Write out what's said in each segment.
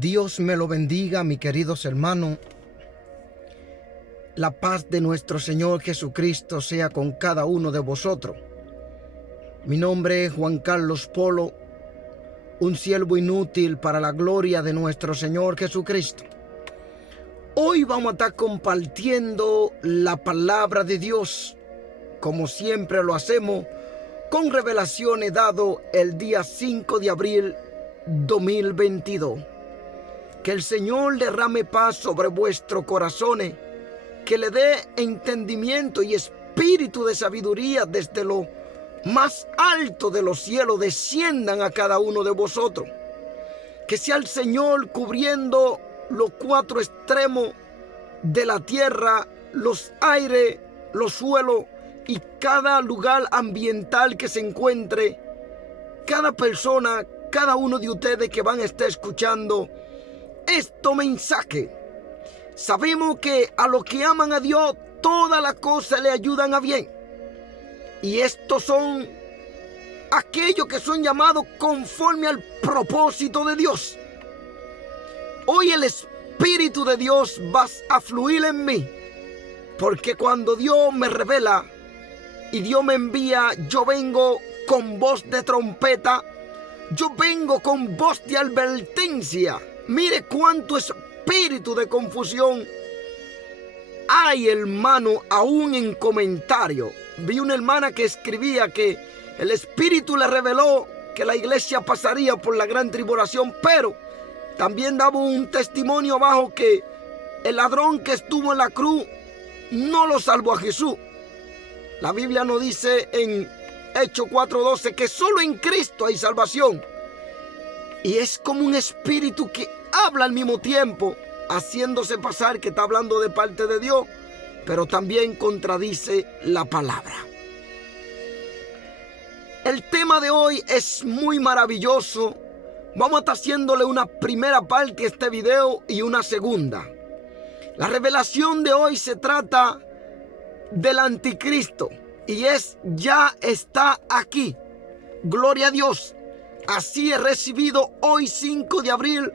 Dios me lo bendiga, mis queridos hermanos. La paz de nuestro Señor Jesucristo sea con cada uno de vosotros. Mi nombre es Juan Carlos Polo, un siervo inútil para la gloria de nuestro Señor Jesucristo. Hoy vamos a estar compartiendo la palabra de Dios, como siempre lo hacemos, con revelaciones dado el día 5 de abril 2022. Que el Señor derrame paz sobre vuestros corazones, que le dé entendimiento y espíritu de sabiduría desde lo más alto de los cielos desciendan a cada uno de vosotros. Que sea el Señor cubriendo los cuatro extremos de la tierra, los aires, los suelos y cada lugar ambiental que se encuentre. Cada persona, cada uno de ustedes que van a estar escuchando este mensaje. Sabemos que a los que aman a Dios, todas las cosas le ayudan a bien. Y estos son aquellos que son llamados conforme al propósito de Dios. Hoy el Espíritu de Dios va a fluir en mí, porque cuando Dios me revela y Dios me envía, yo vengo con voz de trompeta, yo vengo con voz de advertencia. Mire cuánto espíritu de confusión hay, hermano, aún en comentario. Vi una hermana que escribía que el Espíritu le reveló que la iglesia pasaría por la gran tribulación, pero también daba un testimonio abajo que el ladrón que estuvo en la cruz no lo salvó a Jesús. La Biblia nos dice en Hechos 4:12 que solo en Cristo hay salvación. Y es como un espíritu que habla al mismo tiempo, haciéndose pasar que está hablando de parte de Dios, pero también contradice la palabra. El tema de hoy es muy maravilloso. Vamos a estar haciéndole una primera parte a este video y una segunda. La revelación de hoy se trata del anticristo y ya está aquí. Gloria a Dios. Así he recibido hoy 5 de abril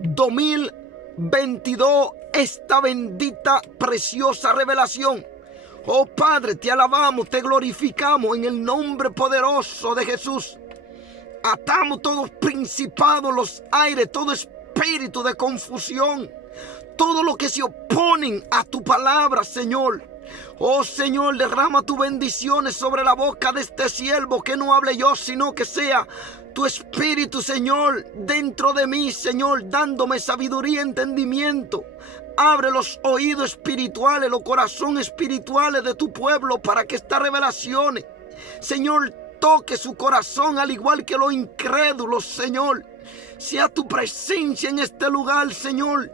2022 esta bendita, preciosa revelación. Oh Padre, te alabamos, te glorificamos en el nombre poderoso de Jesús. Atamos todos principados, los aires, todo espíritu de confusión, todo lo que se oponen a tu palabra, Señor. Oh Señor, derrama tus bendiciones sobre la boca de este siervo, que no hable yo, sino que sea tu espíritu, Señor, dentro de mí, Señor, dándome sabiduría y entendimiento. Abre los oídos espirituales, los corazones espirituales de tu pueblo para que estas revelaciones, Señor, toque su corazón al igual que los incrédulos, Señor. Sea tu presencia en este lugar, Señor,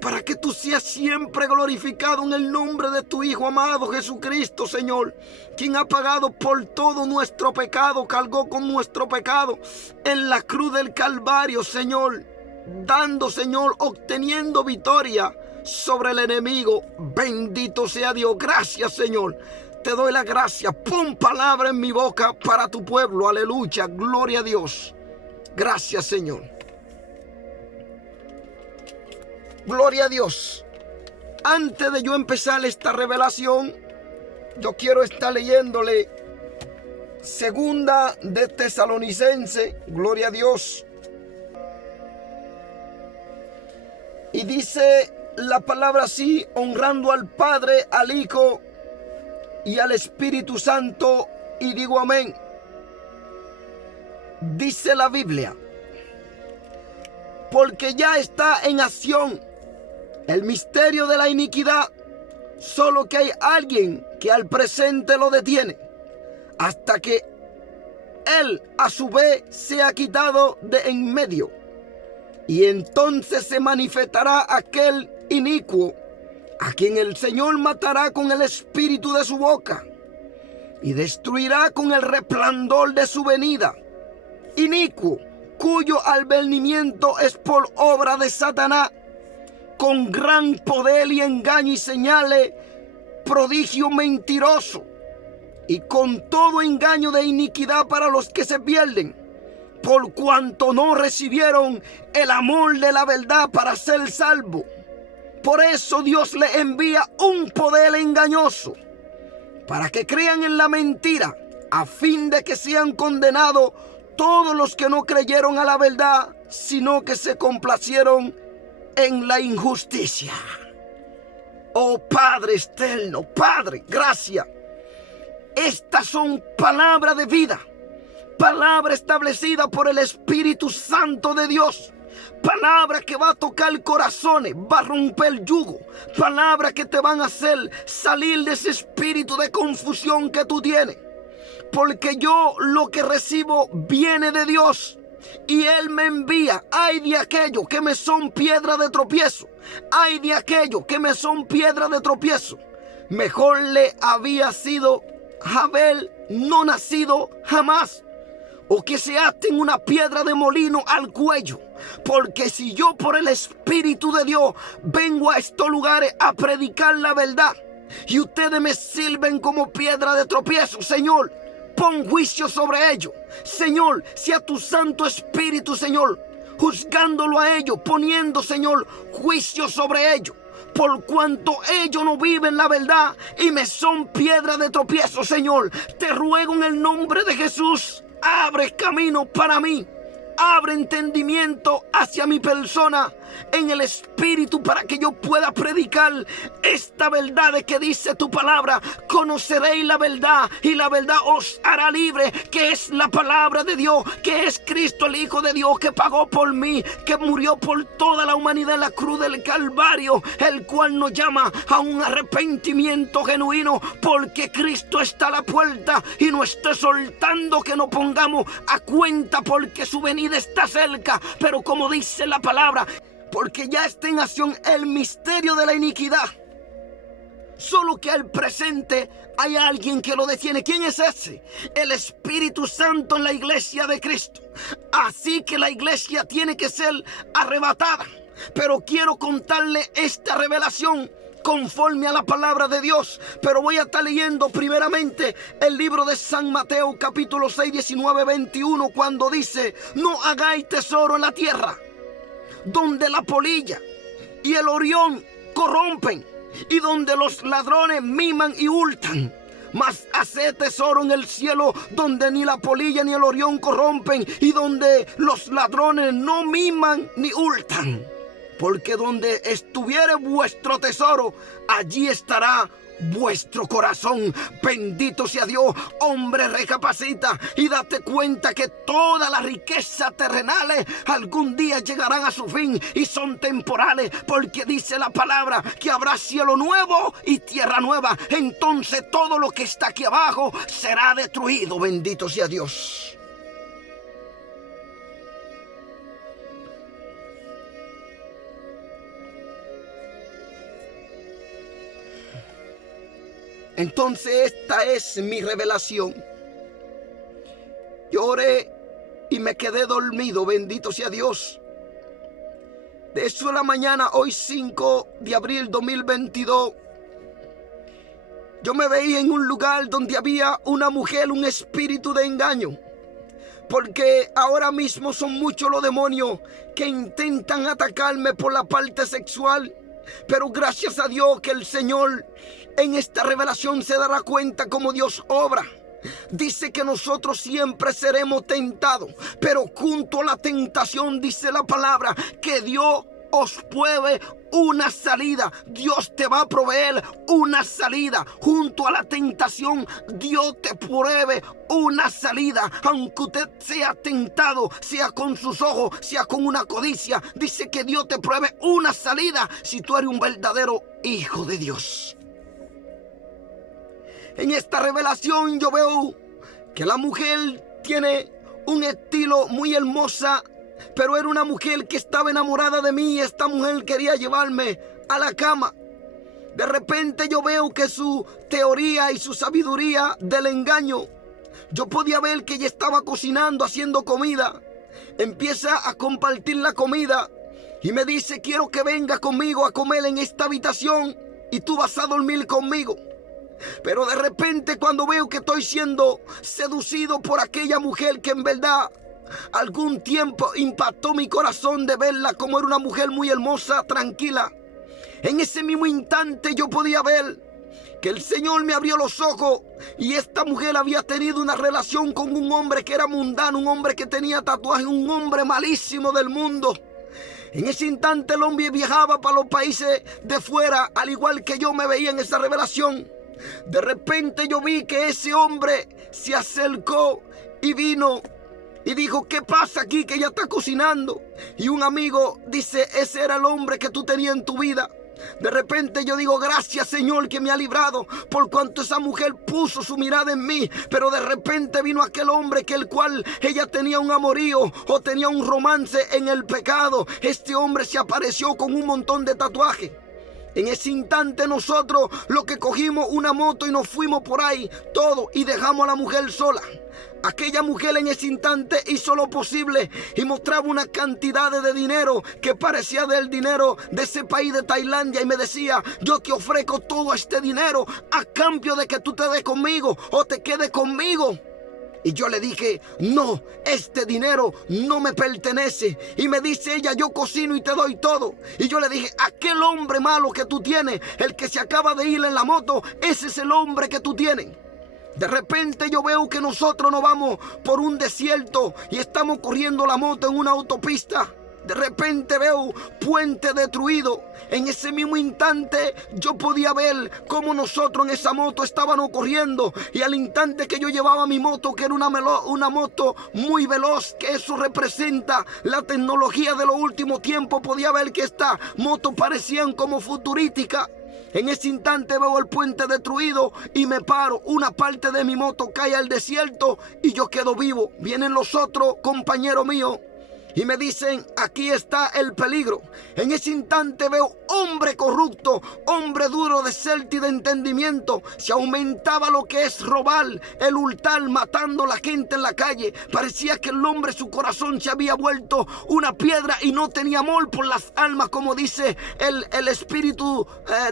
para que tú seas siempre glorificado en el nombre de tu Hijo amado Jesucristo, Señor, quien ha pagado por todo nuestro pecado, cargó con nuestro pecado en la cruz del Calvario, Señor, dando, Señor, obteniendo victoria sobre el enemigo. Bendito sea Dios. Gracias, Señor. Te doy la gracia. Pon palabra en mi boca para tu pueblo. Aleluya. Gloria a Dios. Gracias, Señor. Gloria a Dios. Antes de yo empezar esta revelación, yo quiero estar leyéndole segunda de Tesalonicenses. Gloria a Dios. Y dice la palabra así: honrando al Padre, al Hijo y al Espíritu Santo. Y digo amén. Dice la Biblia: porque ya está en acción el misterio de la iniquidad, solo que hay alguien que al presente lo detiene, hasta que él a su vez sea quitado de en medio. Y entonces se manifestará aquel inicuo, a quien el Señor matará con el espíritu de su boca, y destruirá con el resplandor de su venida. Inicuo, cuyo advenimiento es por obra de Satanás, con gran poder y engaño y señales, prodigio mentiroso, y con todo engaño de iniquidad para los que se pierden, por cuanto no recibieron el amor de la verdad para ser salvo. Por eso Dios le envía un poder engañoso para que crean en la mentira, a fin de que sean condenados todos los que no creyeron a la verdad, sino que se complacieron en la injusticia. Oh Padre eterno, Padre, gracias. Estas son palabras de vida, palabra establecida por el Espíritu Santo de Dios. Palabra que va a tocar corazones, va a romper yugo. Palabra que te van a hacer salir de ese espíritu de confusión que tú tienes. Porque yo lo que recibo viene de Dios y Él me envía. Ay de aquellos que me son piedra de tropiezo. Ay de aquellos que me son piedra de tropiezo. Mejor le había sido haber no nacido jamás, o que se aten una piedra de molino al cuello. Porque si yo por el Espíritu de Dios vengo a estos lugares a predicar la verdad y ustedes me sirven como piedra de tropiezo, Señor, pon juicio sobre ellos. Señor, sea tu Santo Espíritu, Señor, juzgándolo a ellos, poniendo, Señor, juicio sobre ellos. Por cuanto ellos no viven la verdad y me son piedra de tropiezo, Señor, te ruego en el nombre de Jesús, abre camino para mí. Abre entendimiento hacia mi persona en el Espíritu para que yo pueda predicar esta verdad de que dice tu palabra. Conoceréis la verdad y la verdad os hará libre, que es la palabra de Dios, que es Cristo el Hijo de Dios, que pagó por mí, que murió por toda la humanidad en la cruz del Calvario, el cual nos llama a un arrepentimiento genuino, porque Cristo está a la puerta y nos está soltando que nos pongamos a cuenta, porque su venida está cerca. Pero como dice la palabra, porque ya está en acción el misterio de la iniquidad. Solo que al presente hay alguien que lo detiene. ¿Quién es ese? El Espíritu Santo en la iglesia de Cristo. Así que la iglesia tiene que ser arrebatada. Pero quiero contarle esta revelación conforme a la palabra de Dios. Pero voy a estar leyendo primeramente el libro de San Mateo capítulo 6, 19, 21, cuando dice: no hagáis tesoro en la tierra, donde la polilla y el orión corrompen, y donde los ladrones miman y hurtan. Mas haced tesoro en el cielo, donde ni la polilla ni el orión corrompen, y donde los ladrones no miman ni hurtan. Porque donde estuviere vuestro tesoro, allí estará vuestro corazón. Bendito sea Dios. Hombre, recapacita y date cuenta que todas las riquezas terrenales algún día llegarán a su fin y son temporales, porque dice la palabra que habrá cielo nuevo y tierra nueva. Entonces todo lo que está aquí abajo será destruido. Bendito sea Dios. Entonces esta es mi revelación. Yo oré y me quedé dormido, bendito sea Dios. De eso en la mañana, hoy 5 de abril 2022, yo me veía en un lugar donde había una mujer, un espíritu de engaño. Porque ahora mismo son muchos los demonios que intentan atacarme por la parte sexual. Pero gracias a Dios que el Señor en esta revelación se dará cuenta cómo Dios obra. Dice que nosotros siempre seremos tentados, pero junto a la tentación dice la palabra que Dios os pruebe una salida. Dios te va a proveer una salida. Junto a la tentación, Dios te pruebe una salida. Aunque usted sea tentado, sea con sus ojos, sea con una codicia, dice que Dios te pruebe una salida si tú eres un verdadero hijo de Dios. En esta revelación yo veo que la mujer tiene un estilo muy hermosa, pero era una mujer que estaba enamorada de mí y esta mujer quería llevarme a la cama. De repente yo veo que su teoría y su sabiduría del engaño, yo podía ver que ella estaba cocinando, haciendo comida. Empieza a compartir la comida y me dice: quiero que venga conmigo a comer en esta habitación y tú vas a dormir conmigo. Pero de repente, cuando veo que estoy siendo seducido por aquella mujer que en verdad algún tiempo impactó mi corazón de verla como era una mujer muy hermosa, tranquila. En ese mismo instante yo podía ver que el Señor me abrió los ojos y esta mujer había tenido una relación con un hombre que era mundano, un hombre que tenía tatuajes, un hombre malísimo del mundo. En ese instante el hombre viajaba para los países de fuera, al igual que yo me veía en esa revelación. De repente yo vi que ese hombre se acercó y vino y dijo: ¿qué pasa aquí? Que ella está cocinando. Y un amigo dice: ese era el hombre que tú tenías en tu vida. De repente yo digo: gracias, Señor, que me ha librado, por cuanto esa mujer puso su mirada en mí. Pero de repente vino aquel hombre que el cual ella tenía un amorío o tenía un romance en el pecado. Este hombre se apareció con un montón de tatuajes. En ese instante nosotros lo que cogimos una moto y nos fuimos por ahí todo y dejamos a la mujer sola. Aquella mujer en ese instante hizo lo posible y mostraba una cantidad de dinero que parecía del dinero de ese país de Tailandia y me decía: yo te ofrezco todo este dinero a cambio de que tú te des conmigo o te quedes conmigo. Y yo le dije: no, este dinero no me pertenece. Y me dice ella: yo cocino y te doy todo. Y yo le dije: aquel hombre malo que tú tienes, el que se acaba de ir en la moto, ese es el hombre que tú tienes. De repente yo veo que nosotros nos vamos por un desierto y estamos corriendo la moto en una autopista. De repente veo puente destruido. En ese mismo instante yo podía ver cómo nosotros en esa moto estábamos corriendo. Y al instante que yo llevaba mi moto, que era una moto muy veloz, que eso representa la tecnología de los últimos tiempos, podía ver que estas motos parecían como futurísticas. En ese instante veo el puente destruido y me paro. Una parte de mi moto cae al desierto y yo quedo vivo. Vienen los otros compañeros míos y me dicen: aquí está el peligro. En ese instante veo hombre corrupto, hombre duro de certe y de entendimiento. Se aumentaba lo que es robar, el hurtar, matando a la gente en la calle. Parecía que el hombre, su corazón se había vuelto una piedra y no tenía amor por las almas, como dice el Espíritu.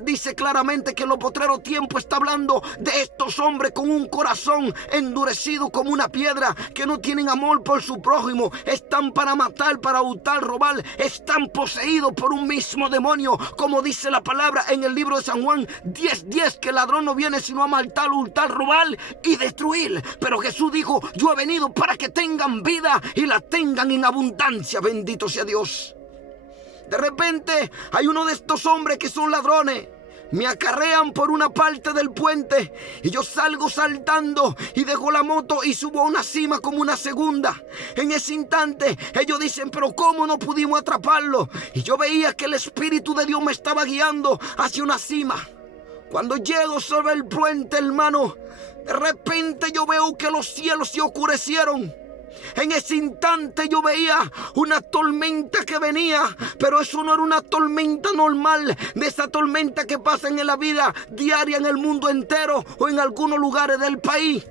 Dice claramente que en los postreros tiempos está hablando de estos hombres con un corazón endurecido como una piedra, que no tienen amor por su prójimo, están para matar, para hurtar, robar, están poseídos por un mismo demonio, como dice la palabra en el libro de San Juan 10:10, que el ladrón no viene sino a matar, hurtar, robar y destruir. Pero Jesús dijo: yo he venido para que tengan vida y la tengan en abundancia. Bendito sea Dios. De repente hay uno de estos hombres que son ladrones. Me acarrean por una parte del puente y yo salgo saltando y dejo la moto y subo a una cima como una segunda. En ese instante ellos dicen: pero ¿cómo no pudimos atraparlo? Y yo veía que el Espíritu de Dios me estaba guiando hacia una cima. Cuando llego sobre el puente, hermano, de repente yo veo que los cielos se oscurecieron. En ese instante yo veía una tormenta que venía, pero eso no era una tormenta normal, de esa tormenta que pasa en la vida diaria en el mundo entero o en algunos lugares del país.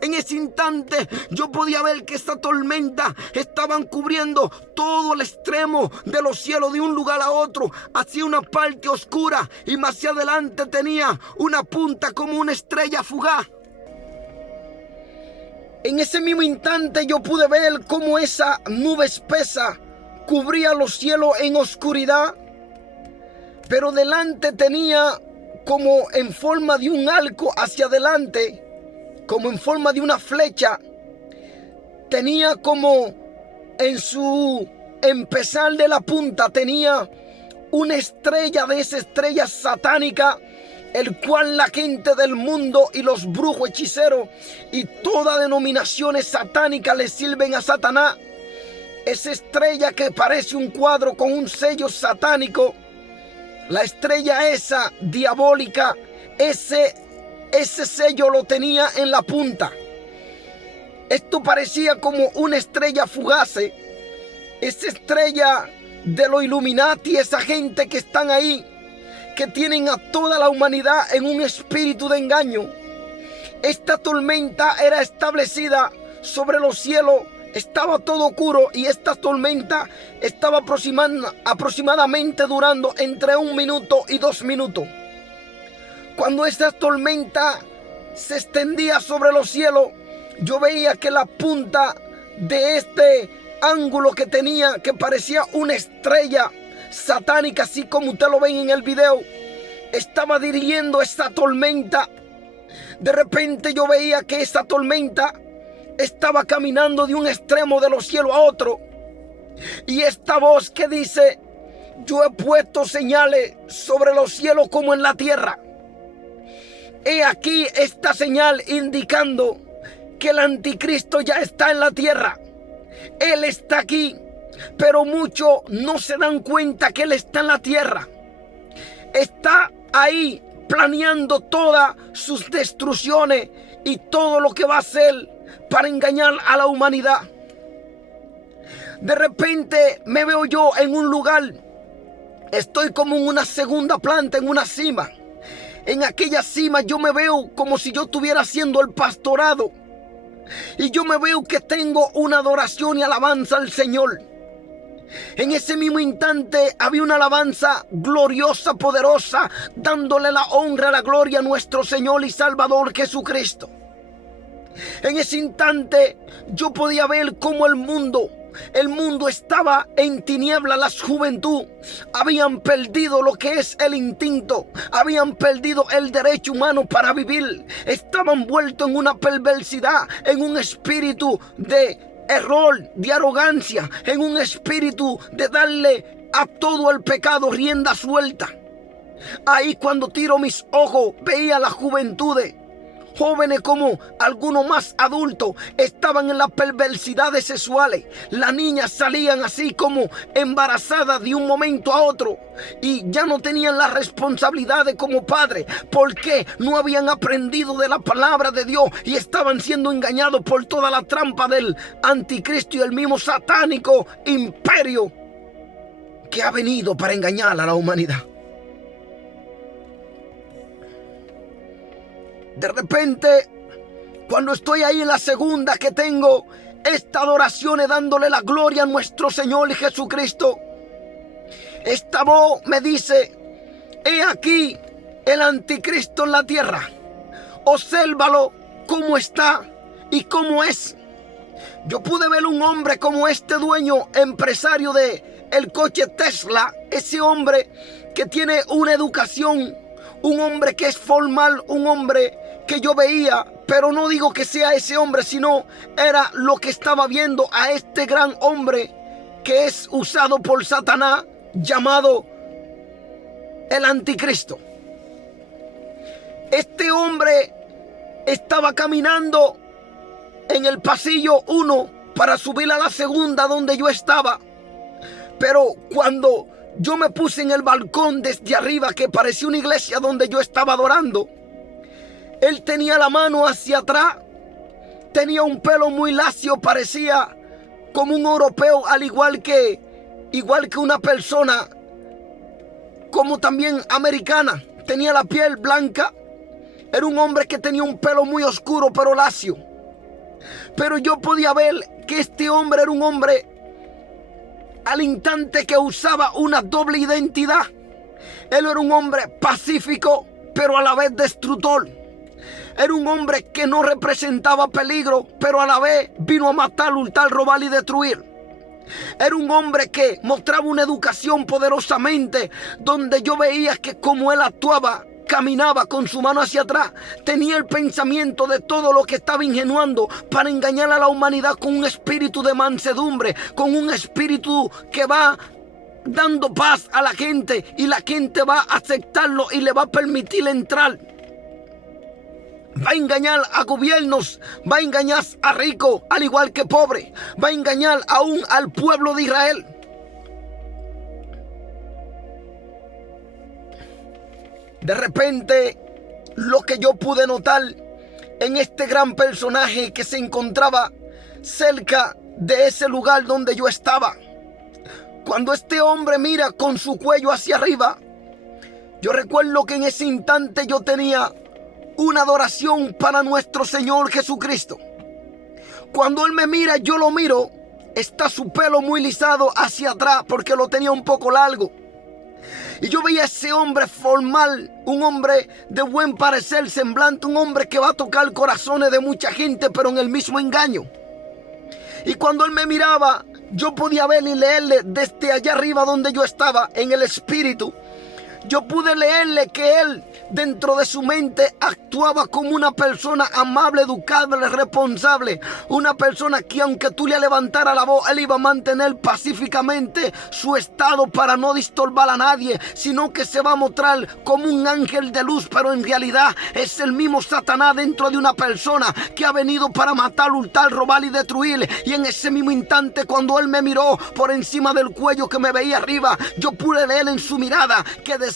En ese instante yo podía ver que esta tormenta estaban cubriendo todo el extremo de los cielos de un lugar a otro, hacia una parte oscura, y más hacia adelante tenía una punta como una estrella fugaz. En ese mismo instante yo pude ver cómo esa nube espesa cubría los cielos en oscuridad, pero delante tenía como en forma de un arco hacia adelante, como en forma de una flecha. Tenía como en su empezar de la punta tenía una estrella, de esa estrella satánica, el cual la gente del mundo y los brujos, hechiceros y todas denominaciones satánicas le sirven a Satanás. Esa estrella que parece un cuadro con un sello satánico, la estrella esa diabólica, ese sello lo tenía en la punta. Esto parecía como una estrella fugaz. Esa estrella de los Illuminati, esa gente que están ahí, que tienen a toda la humanidad en un espíritu de engaño. Esta tormenta era establecida sobre los cielos, estaba todo oscuro y esta tormenta estaba aproximadamente durando entre 1 minuto y 2 minutos. Cuando esta tormenta se extendía sobre los cielos, yo veía que la punta de este ángulo que tenía, que parecía una estrella satánica, así como usted lo ven en el video, estaba dirigiendo esta tormenta. De repente yo veía que esa tormenta estaba caminando de un extremo de los cielos a otro. Y esta voz que dice: yo he puesto señales sobre los cielos como en la tierra. He aquí esta señal indicando que el anticristo ya está en la tierra. Él está aquí, pero muchos no se dan cuenta que él está en la tierra. Está ahí planeando todas sus destrucciones y todo lo que va a hacer para engañar a la humanidad. De repente me veo yo en un lugar. Estoy como en una segunda planta, en una cima. En aquella cima yo me veo como si yo estuviera haciendo el pastorado. Y yo me veo que tengo una adoración y alabanza al Señor. En ese mismo instante había una alabanza gloriosa, poderosa, dándole la honra, la gloria a nuestro Señor y Salvador Jesucristo. En ese instante yo podía ver cómo el mundo estaba en tiniebla. La juventud habían perdido lo que es el instinto, habían perdido el derecho humano para vivir, estaban envueltos en una perversidad, en un espíritu de error, de arrogancia, en un espíritu de darle a todo el pecado rienda suelta. Ahí cuando tiro mis ojos veía las juventudes, jóvenes como algunos más adultos, estaban en las perversidades sexuales. Las niñas salían así como embarazadas de un momento a otro y ya no tenían las responsabilidades como padres, porque no habían aprendido de la palabra de Dios y estaban siendo engañados por toda la trampa del anticristo y el mismo satánico imperio que ha venido para engañar a la humanidad. De repente, cuando estoy ahí en la segunda, que tengo esta adoración dándole la gloria a nuestro Señor Jesucristo, esta voz me dice: he aquí el anticristo en la tierra, obsérvalo cómo está y cómo es. Yo pude ver un hombre como este dueño, empresario de el coche Tesla, ese hombre que tiene una educación, un hombre que es formal, un hombre que yo veía, pero no digo que sea ese hombre, sino era lo que estaba viendo a este gran hombre que es usado por Satanás, llamado el anticristo. Este hombre estaba caminando en el pasillo 1 para subir a la segunda donde yo estaba, pero cuando yo me puse en el balcón desde arriba, que parecía una iglesia donde yo estaba adorando, él tenía la mano hacia atrás, tenía un pelo muy lacio, parecía como un europeo, al igual que una persona como también americana. Tenía la piel blanca, era un hombre que tenía un pelo muy oscuro pero lacio. Pero yo podía ver que este hombre era un hombre al instante que usaba una doble identidad. Él era un hombre pacífico, pero a la vez destructor. Era un hombre que no representaba peligro, pero a la vez vino a matar, hurtar, robar y destruir. Era un hombre que mostraba una educación poderosamente, donde yo veía que como él actuaba, caminaba con su mano hacia atrás, tenía el pensamiento de todo lo que estaba ingenuando para engañar a la humanidad, con un espíritu de mansedumbre, con un espíritu que va dando paz a la gente, y la gente va a aceptarlo y le va a permitir entrar. Va a engañar a gobiernos, va a engañar a ricos al igual que pobres, va a engañar aún al pueblo de Israel. De repente, lo que yo pude notar en este gran personaje que se encontraba cerca de ese lugar donde yo estaba, cuando este hombre mira con su cuello hacia arriba, yo recuerdo que en ese instante yo tenía una adoración para nuestro Señor Jesucristo. Cuando él me mira, yo lo miro, está su pelo muy lisado hacia atrás porque lo tenía un poco largo. Y yo veía a ese hombre formal, un hombre de buen parecer, semblante, un hombre que va a tocar corazones de mucha gente, pero en el mismo engaño. Y cuando él me miraba, yo podía ver y leerle desde allá arriba donde yo estaba, en el espíritu. Yo pude leerle que él, dentro de su mente, actuaba como una persona amable, educable, responsable. Una persona que aunque tú le levantaras la voz, él iba a mantener pacíficamente su estado para no disturbar a nadie, sino que se va a mostrar como un ángel de luz. Pero en realidad es el mismo Satanás dentro de una persona que ha venido para matar, hurtar, robar y destruir. Y en ese mismo instante, cuando él me miró por encima del cuello que me veía arriba, yo pude leer en su mirada que decía: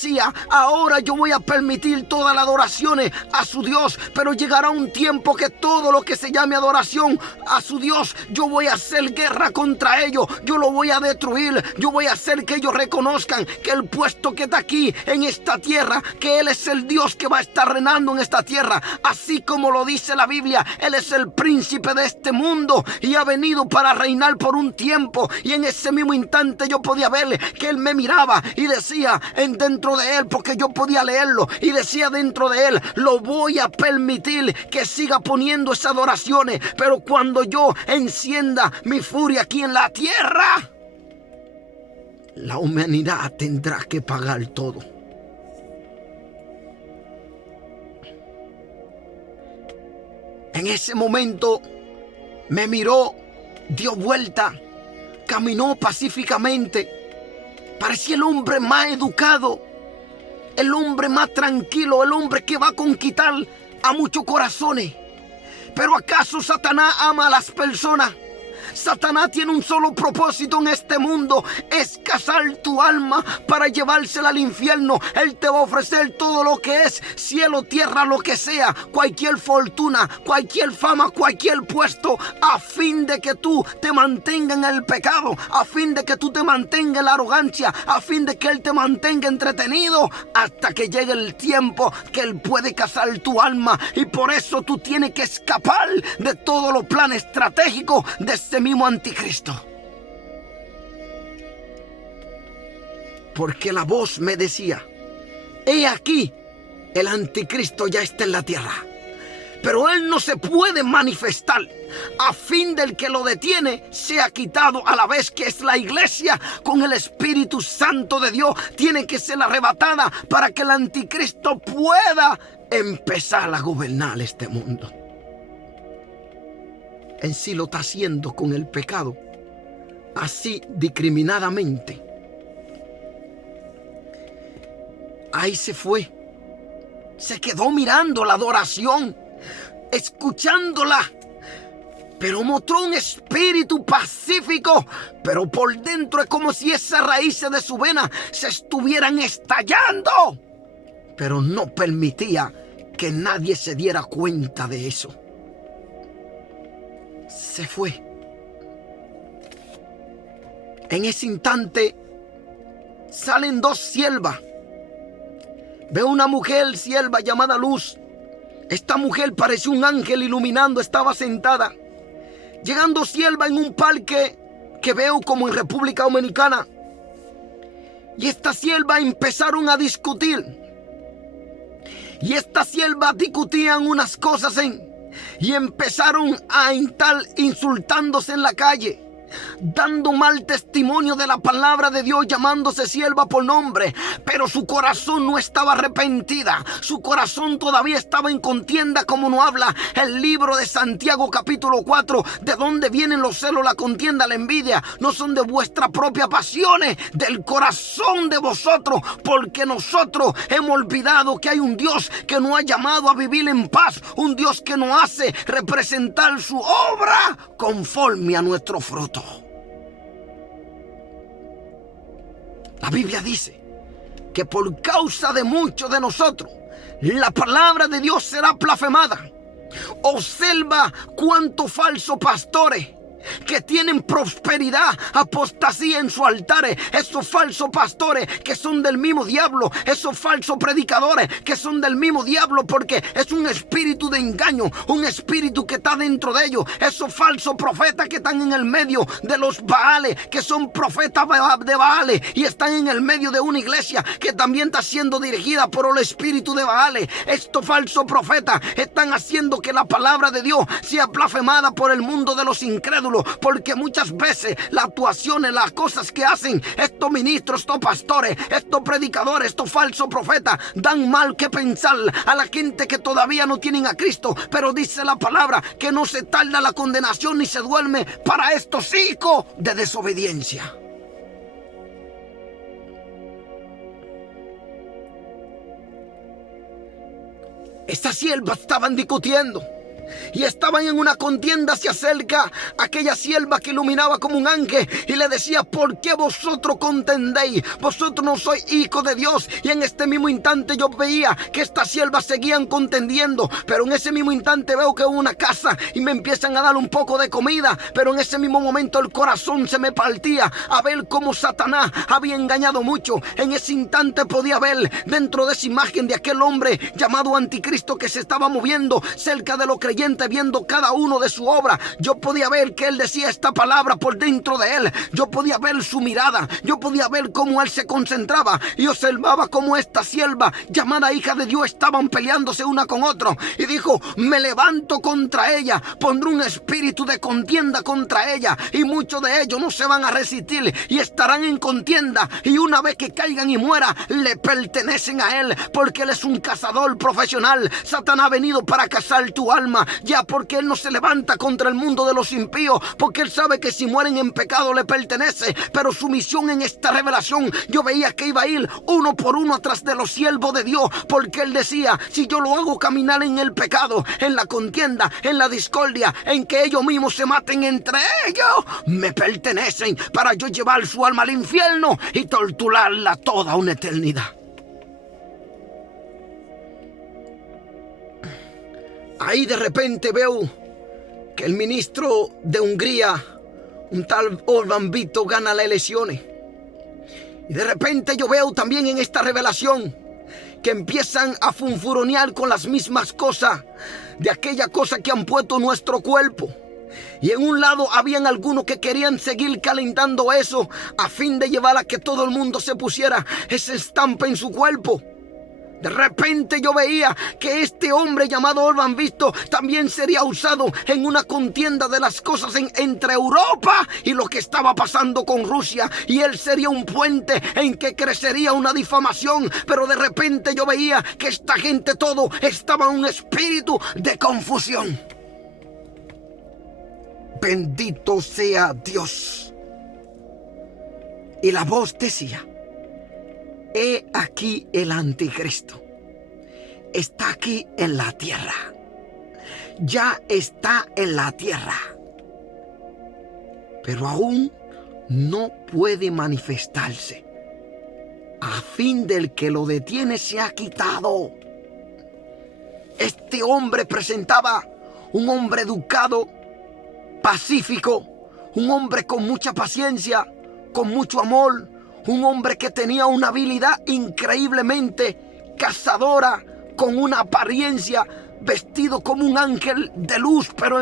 ahora yo voy a permitir todas las adoraciones a su Dios, pero llegará un tiempo que todo lo que se llame adoración a su Dios, yo voy a hacer guerra contra ellos, yo lo voy a destruir, yo voy a hacer que ellos reconozcan que el puesto que está aquí en esta tierra, que Él es el Dios que va a estar reinando en esta tierra, así como lo dice la Biblia. Él es el príncipe de este mundo y ha venido para reinar por un tiempo. Y en ese mismo instante yo podía verle que Él me miraba y decía dentro de Él, porque yo podía leerlo, y decía dentro de Él: lo voy a permitir que siga poniendo esas adoraciones, pero cuando yo encienda mi furia aquí en la tierra, la humanidad tendrá que pagar todo. En ese momento me miró, dio vuelta, caminó pacíficamente. Parecía el hombre más educado, el hombre más tranquilo, el hombre que va a conquistar a muchos corazones. Pero ¿acaso Satanás ama a las personas? Satanás tiene un solo propósito en este mundo: es cazar tu alma para llevársela al infierno. Él te va a ofrecer todo lo que es cielo, tierra, lo que sea, cualquier fortuna, cualquier fama, cualquier puesto, a fin de que tú te mantengas en el pecado, a fin de que tú te mantengas en la arrogancia, a fin de que Él te mantenga entretenido hasta que llegue el tiempo que Él puede cazar tu alma. Y por eso tú tienes que escapar de todos los planes estratégicos de ese mismo anticristo. Porque la voz me decía: he aquí, el anticristo ya está en la tierra, pero él no se puede manifestar a fin del que lo detiene sea quitado, a la vez que es la iglesia con el Espíritu Santo de Dios tiene que ser arrebatada para que el anticristo pueda empezar a gobernar este mundo. En sí lo está haciendo con el pecado, así discriminadamente. Ahí se fue, se quedó mirando la adoración, escuchándola, pero mostró un espíritu pacífico, pero por dentro es como si esas raíces de su vena se estuvieran estallando, pero no permitía que nadie se diera cuenta de eso. Se fue. En ese instante salen dos siervas. Veo una mujer sierva llamada Luz. Esta mujer parecía un ángel iluminando, estaba sentada. Llegando sierva en un parque que veo como en República Dominicana. Y estas siervas empezaron a discutir. Y estas siervas discutían unas cosas y empezaron a estar insultándose en la calle, dando mal testimonio de la palabra de Dios, llamándose sierva por nombre, pero su corazón no estaba arrepentida, su corazón todavía estaba en contienda, como nos habla el libro de Santiago capítulo 4, de dónde vienen los celos, la contienda, la envidia, no son de vuestras propias pasiones, del corazón de vosotros, porque nosotros hemos olvidado que hay un Dios que nos ha llamado a vivir en paz, un Dios que nos hace representar su obra conforme a nuestro fruto. La Biblia dice que por causa de muchos de nosotros la palabra de Dios será blasfemada. Observa cuántos falsos pastores que tienen prosperidad, apostasía en sus altares, esos falsos pastores que son del mismo diablo, esos falsos predicadores que son del mismo diablo, porque es un espíritu de engaño, un espíritu que está dentro de ellos, esos falsos profetas que están en el medio de los Baales, que son profetas de Baales y están en el medio de una iglesia que también está siendo dirigida por el espíritu de Baales. Estos falsos profetas están haciendo que la palabra de Dios sea blasfemada por el mundo de los incrédulos, incrédulo, porque muchas veces las actuaciones, las cosas que hacen estos ministros, estos pastores, estos predicadores, estos falsos profetas, dan mal que pensar a la gente que todavía no tienen a Cristo. Pero dice la palabra que no se tarda la condenación ni se duerme para estos hijos de desobediencia. Estas siervas estaban discutiendo y estaban en una contienda. Se acerca aquella sierva que iluminaba como un ángel y le decía: ¿por qué vosotros contendéis? Vosotros no sois hijos de Dios. Y en este mismo instante yo veía que estas siervas seguían contendiendo, pero en ese mismo instante veo que hubo una casa y me empiezan a dar un poco de comida. Pero en ese mismo momento el corazón se me partía a ver cómo Satanás había engañado mucho. En ese instante podía ver dentro de esa imagen de aquel hombre llamado Anticristo que se estaba moviendo cerca de los creyentes, viendo cada uno de su obra. Yo podía ver que él decía esta palabra por dentro de él. Yo podía ver su mirada. Yo podía ver cómo él se concentraba y observaba cómo esta sierva llamada hija de Dios estaban peleándose una con otro. Y dijo: me levanto contra ella, pondré un espíritu de contienda contra ella, y muchos de ellos no se van a resistir y estarán en contienda, y una vez que caigan y mueran, le pertenecen a él, porque él es un cazador profesional. Satanás ha venido para cazar tu alma, ya, porque él no se levanta contra el mundo de los impíos, porque él sabe que si mueren en pecado le pertenece. Pero su misión en esta revelación, yo veía que iba a ir uno por uno atrás de los siervos de Dios, porque él decía: si yo lo hago caminar en el pecado, en la contienda, en la discordia, en que ellos mismos se maten entre ellos, me pertenecen para yo llevar su alma al infierno y torturarla toda una eternidad. Ahí de repente veo que el ministro de Hungría, un tal Orbán Viktor, gana las elecciones. Y de repente yo veo también en esta revelación que empiezan a funfuronear con las mismas cosas, de aquella cosa que han puesto nuestro cuerpo. Y en un lado habían algunos que querían seguir calentando eso a fin de llevar a que todo el mundo se pusiera esa estampa en su cuerpo. De repente yo veía que este hombre llamado Orbán Viktor también sería usado en una contienda de las cosas entre Europa y lo que estaba pasando con Rusia. Y él sería un puente en que crecería una difamación. Pero de repente yo veía que esta gente todo estaba en un espíritu de confusión. Bendito sea Dios. Y la voz decía: he aquí el anticristo. Está aquí en la tierra. Ya está en la tierra. Pero aún no puede manifestarse. A fin del que lo detiene se ha quitado. Este hombre presentaba un hombre educado, pacífico, un hombre con mucha paciencia, con mucho amor, un hombre que tenía una habilidad increíblemente cazadora, con una apariencia, vestido como un ángel de luz, pero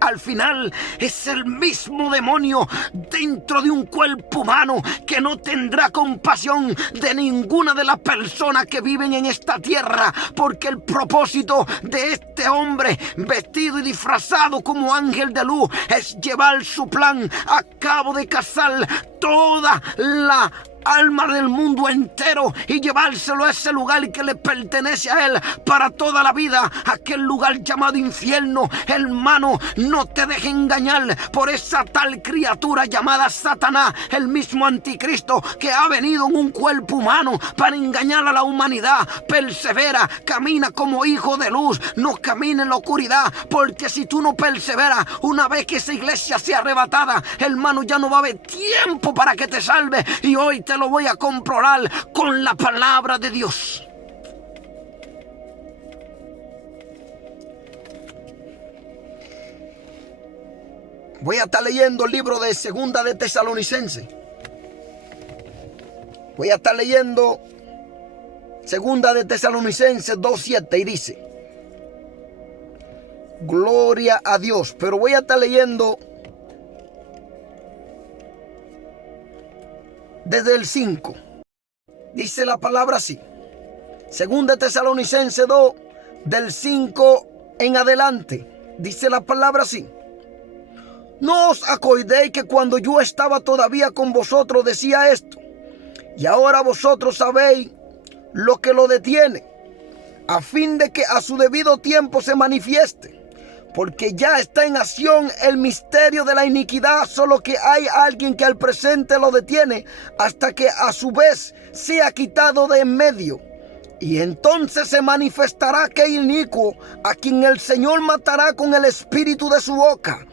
al final es el mismo demonio dentro de un cuerpo humano que no tendrá compasión de ninguna de las personas que viven en esta tierra, porque el propósito de este hombre vestido y disfrazado como ángel de luz es llevar su plan a cabo de cazar toda la alma del mundo entero y llevárselo a ese lugar que le pertenece a él para toda la vida, aquel lugar llamado infierno. Hermano, no te dejes engañar por esa tal criatura llamada Satanás, el mismo anticristo que ha venido en un cuerpo humano para engañar a la humanidad. Persevera, camina como hijo de luz, no camina en la oscuridad, porque si tú no perseveras, una vez que esa iglesia sea arrebatada, hermano, ya no va a haber tiempo para que te salve. Y hoy te lo voy a comprobar con la palabra de Dios. Voy a estar leyendo el libro de Segunda de Tesalonicenses. Voy a estar leyendo Segunda de Tesalonicenses 2:7 y dice: gloria a Dios. Pero voy a estar leyendo desde el 5. Dice la palabra así. Segunda Tesalonicenses 2, del 5 en adelante. Dice la palabra así: ¿No os acordéis que cuando yo estaba todavía con vosotros decía esto? Y ahora vosotros sabéis lo que lo detiene, a fin de que a su debido tiempo se manifieste. Porque ya está en acción el misterio de la iniquidad, solo que hay alguien que al presente lo detiene hasta que a su vez sea quitado de en medio. Y entonces se manifestará aquel inicuo, a quien el Señor matará con el espíritu de su boca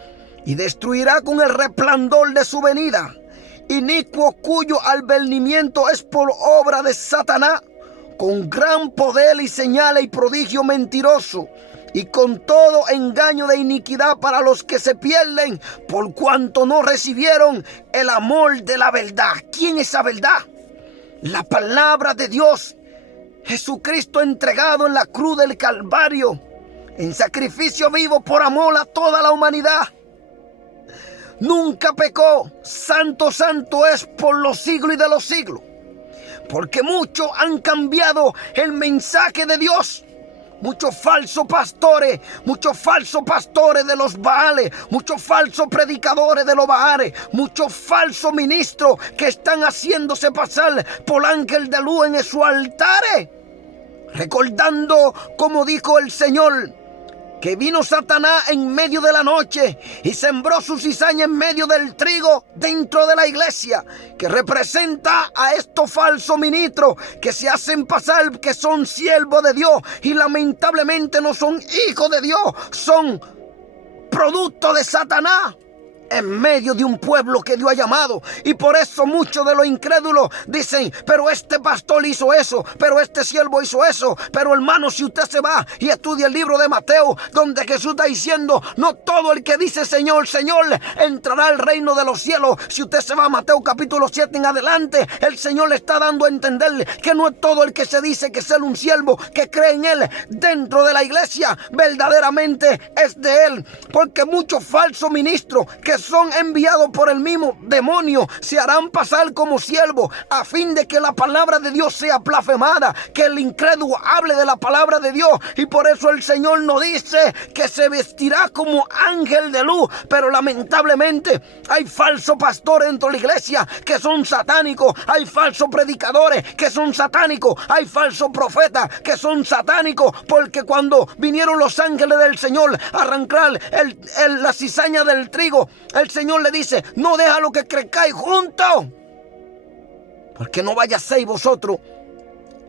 y destruirá con el resplandor de su venida. Inicuo cuyo advenimiento es por obra de Satanás, con gran poder y señales y prodigio mentiroso, y con todo engaño de iniquidad para los que se pierden, por cuanto no recibieron el amor de la verdad. ¿Quién es esa verdad? La palabra de Dios. Jesucristo entregado en la cruz del Calvario, en sacrificio vivo por amor a toda la humanidad. Nunca pecó. Santo, santo es por los siglos y de los siglos. Porque muchos han cambiado el mensaje de Dios. Muchos falsos pastores de los Baales, muchos falsos predicadores de los Baales, muchos falsos ministros que están haciéndose pasar por ángel de luz en sus altares. Recordando como dijo el Señor, que vino Satanás en medio de la noche y sembró su cizaña en medio del trigo dentro de la iglesia, que representa a estos falsos ministros que se hacen pasar que son siervos de Dios y lamentablemente no son hijos de Dios, son producto de Satanás en medio de un pueblo que Dios ha llamado. Y por eso muchos de los incrédulos dicen, pero este pastor hizo eso, pero este siervo hizo eso. Pero hermano, si usted se va y estudia el libro de Mateo, donde Jesús está diciendo, no todo el que dice Señor, Señor, entrará al reino de los cielos. Si usted se va a Mateo capítulo 7 en adelante, el Señor le está dando a entender que no es todo el que se dice que es un siervo, que cree en él dentro de la iglesia, verdaderamente es de él. Porque muchos falsos ministros que son enviados por el mismo demonio se harán pasar como siervos a fin de que la palabra de Dios sea blasfemada, que el incrédulo hable de la palabra de Dios. Y por eso el Señor nos dice que se vestirá como ángel de luz. Pero lamentablemente hay falsos pastores dentro de la iglesia que son satánicos, hay falsos predicadores que son satánicos, hay falsos profetas que son satánicos, porque cuando vinieron los ángeles del Señor a arrancar la cizaña del trigo, el Señor le dice, no deja lo que crezcáis juntos, porque no vaya a ser vosotros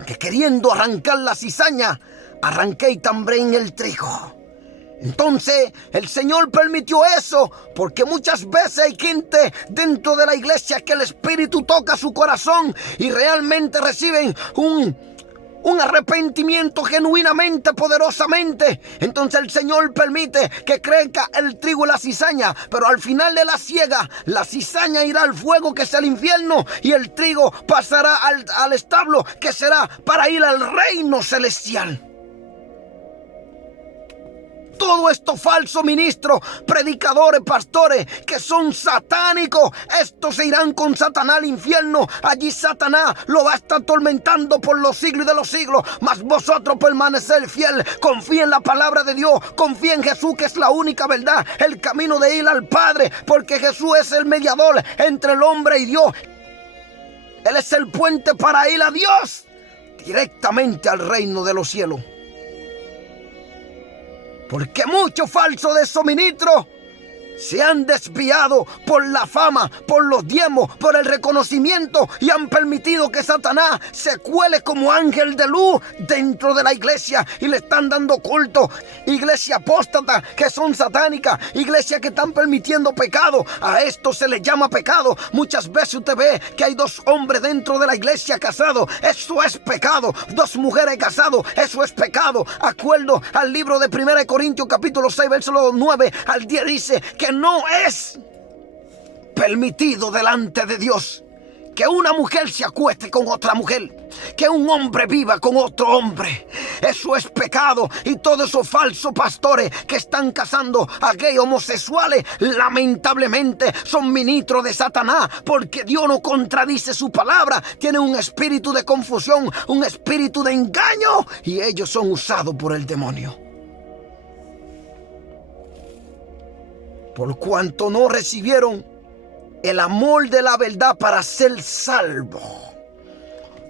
que queriendo arrancar la cizaña, arranquéis también el trigo. Entonces el Señor permitió eso, porque muchas veces hay gente dentro de la iglesia que el Espíritu toca su corazón y realmente reciben un arrepentimiento genuinamente, poderosamente. Entonces el Señor permite que crezca el trigo y la cizaña, pero al final de la siega, la cizaña irá al fuego, que es el infierno, y el trigo pasará al establo, que será para ir al reino celestial. Todo esto falsos ministros, predicadores, pastores que son satánicos, estos se irán con Satanás al infierno. Allí Satanás lo va a estar atormentando por los siglos y de los siglos. Mas vosotros permaneced fiel, confía en la palabra de Dios, confía en Jesús, que es la única verdad, el camino de ir al Padre, porque Jesús es el mediador entre el hombre y Dios. Él es el puente para ir a Dios, directamente al reino de los cielos. Porque muchos falsos de esos ministros se han desviado por la fama, por los diezmos, por el reconocimiento, y han permitido que Satanás se cuele como ángel de luz dentro de la iglesia y le están dando culto. Iglesia apóstata que son satánicas, iglesias que están permitiendo pecado. A esto se le llama pecado. Muchas veces usted ve que hay dos hombres dentro de la iglesia casados. Eso es pecado. Dos mujeres casadas. Eso es pecado. Acuerdo al libro de 1 Corintios capítulo 6 versículo 9 al 10 dice que no es permitido delante de Dios que una mujer se acueste con otra mujer, que un hombre viva con otro hombre. Eso es pecado. Y todos esos falsos pastores que están casando a gays homosexuales, lamentablemente son ministros de Satanás, porque Dios no contradice su palabra. Tienen un espíritu de confusión, un espíritu de engaño, y ellos son usados por el demonio. por cuanto no recibieron el amor de la verdad para ser salvos.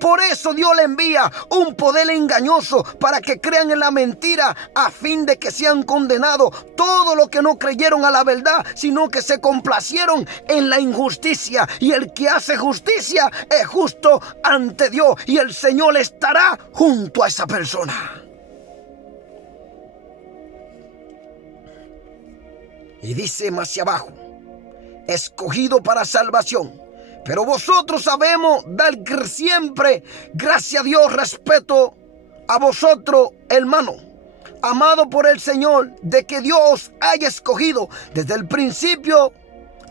Por eso Dios le envía un poder engañoso para que crean en la mentira, a fin de que sean condenados todos los que no creyeron a la verdad, sino que se complacieron en la injusticia. Y el que hace justicia es justo ante Dios, y el Señor estará junto a esa persona. Y dice más hacia abajo: escogido para salvación. Pero vosotros sabemos dar siempre gracias a Dios, respeto a vosotros, hermano, amado por el Señor, de que Dios os haya escogido desde el principio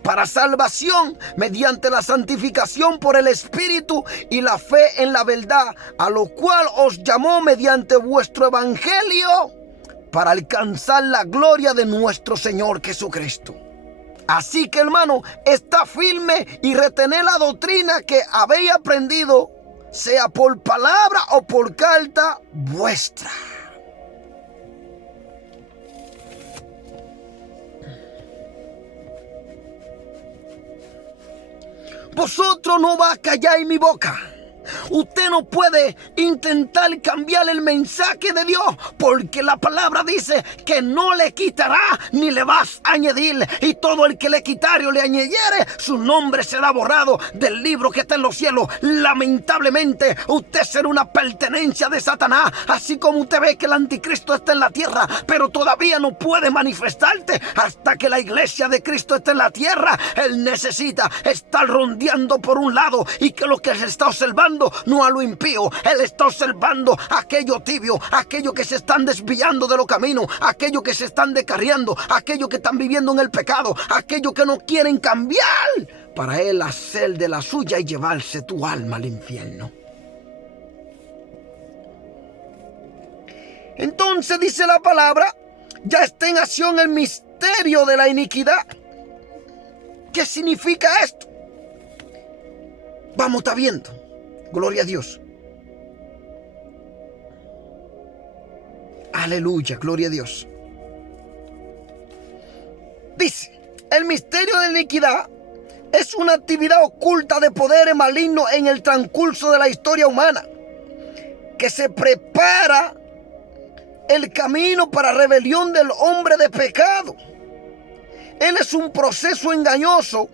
para salvación mediante la santificación por el Espíritu y la fe en la verdad, a lo cual os llamó mediante vuestro evangelio para alcanzar la gloria de nuestro Señor Jesucristo. Así que, hermano, está firme y retener la doctrina que habéis aprendido, sea por palabra o por carta vuestra. Vosotros no va a callar mi boca. Usted no puede intentar cambiar el mensaje de Dios, porque la palabra dice que no le quitará ni le vas a añadir, y todo el que le quitare o le añadiere, su nombre será borrado del libro que está en los cielos. Lamentablemente usted será una pertenencia de Satanás, así como usted ve que el anticristo está en la tierra, pero todavía no puede manifestarte hasta que la iglesia de Cristo esté en la tierra. Él necesita estar rondeando por un lado, y que lo que se está observando no a lo impío. Él está observando aquello tibio, aquellos que se están desviando de los caminos, aquellos que se están descarriando, aquellos que están viviendo en el pecado, aquellos que no quieren cambiar, para Él hacer de la suya y llevarse tu alma al infierno. Entonces dice la palabra: ya está en acción el misterio de la iniquidad. ¿Qué significa esto? Vamos, está viendo. Gloria a Dios. Aleluya, gloria a Dios. Dice: el misterio de la iniquidad es una actividad oculta de poderes malignos en el transcurso de la historia humana, que se prepara el camino para rebelión del hombre de pecado. Él es un proceso engañoso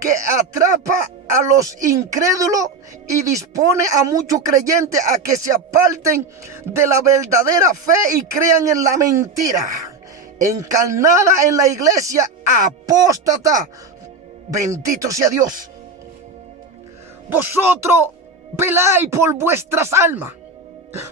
que atrapa a los incrédulos y dispone a muchos creyentes a que se aparten de la verdadera fe y crean en la mentira, encarnada en la iglesia apóstata. Bendito sea Dios. Vosotros veláis por vuestras almas,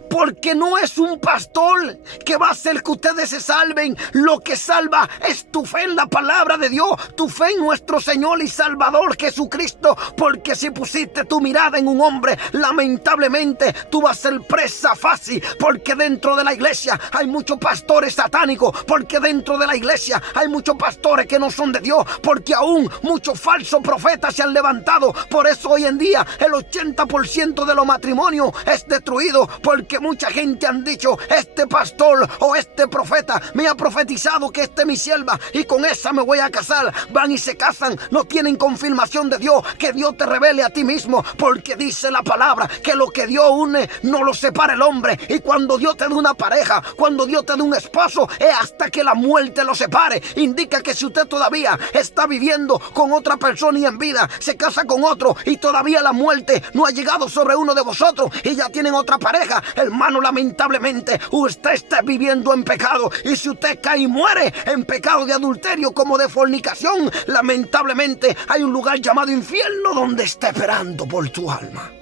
porque no es un pastor que va a hacer que ustedes se salven. Lo que salva es tu fe en la palabra de Dios, tu fe en nuestro Señor y Salvador Jesucristo. Porque si pusiste tu mirada en un hombre, lamentablemente tú vas a ser presa fácil. Porque dentro de la iglesia hay muchos pastores satánicos, porque dentro de la iglesia hay muchos pastores que no son de Dios, porque aún muchos falsos profetas se han levantado. Por eso hoy en día el 80% de los matrimonios es destruido, porque mucha gente han dicho: este pastor o este profeta me ha profetizado que esta es mi sierva y con esa me voy a casar. Van y se casan, no tienen confirmación de Dios. Que Dios te revele a ti mismo, porque dice la palabra que lo que Dios une no lo separa el hombre. Y cuando Dios te da una pareja, cuando Dios te da un esposo, es hasta que la muerte lo separe. Indica que si usted todavía está viviendo con otra persona y en vida se casa con otro, y todavía la muerte no ha llegado sobre uno de vosotros y ya tienen otra pareja, hermano, lamentablemente usted está viviendo en pecado. Y si usted cae y muere en pecado de adulterio como de fornicación, lamentablemente hay un lugar llamado infierno donde está esperando por tu alma.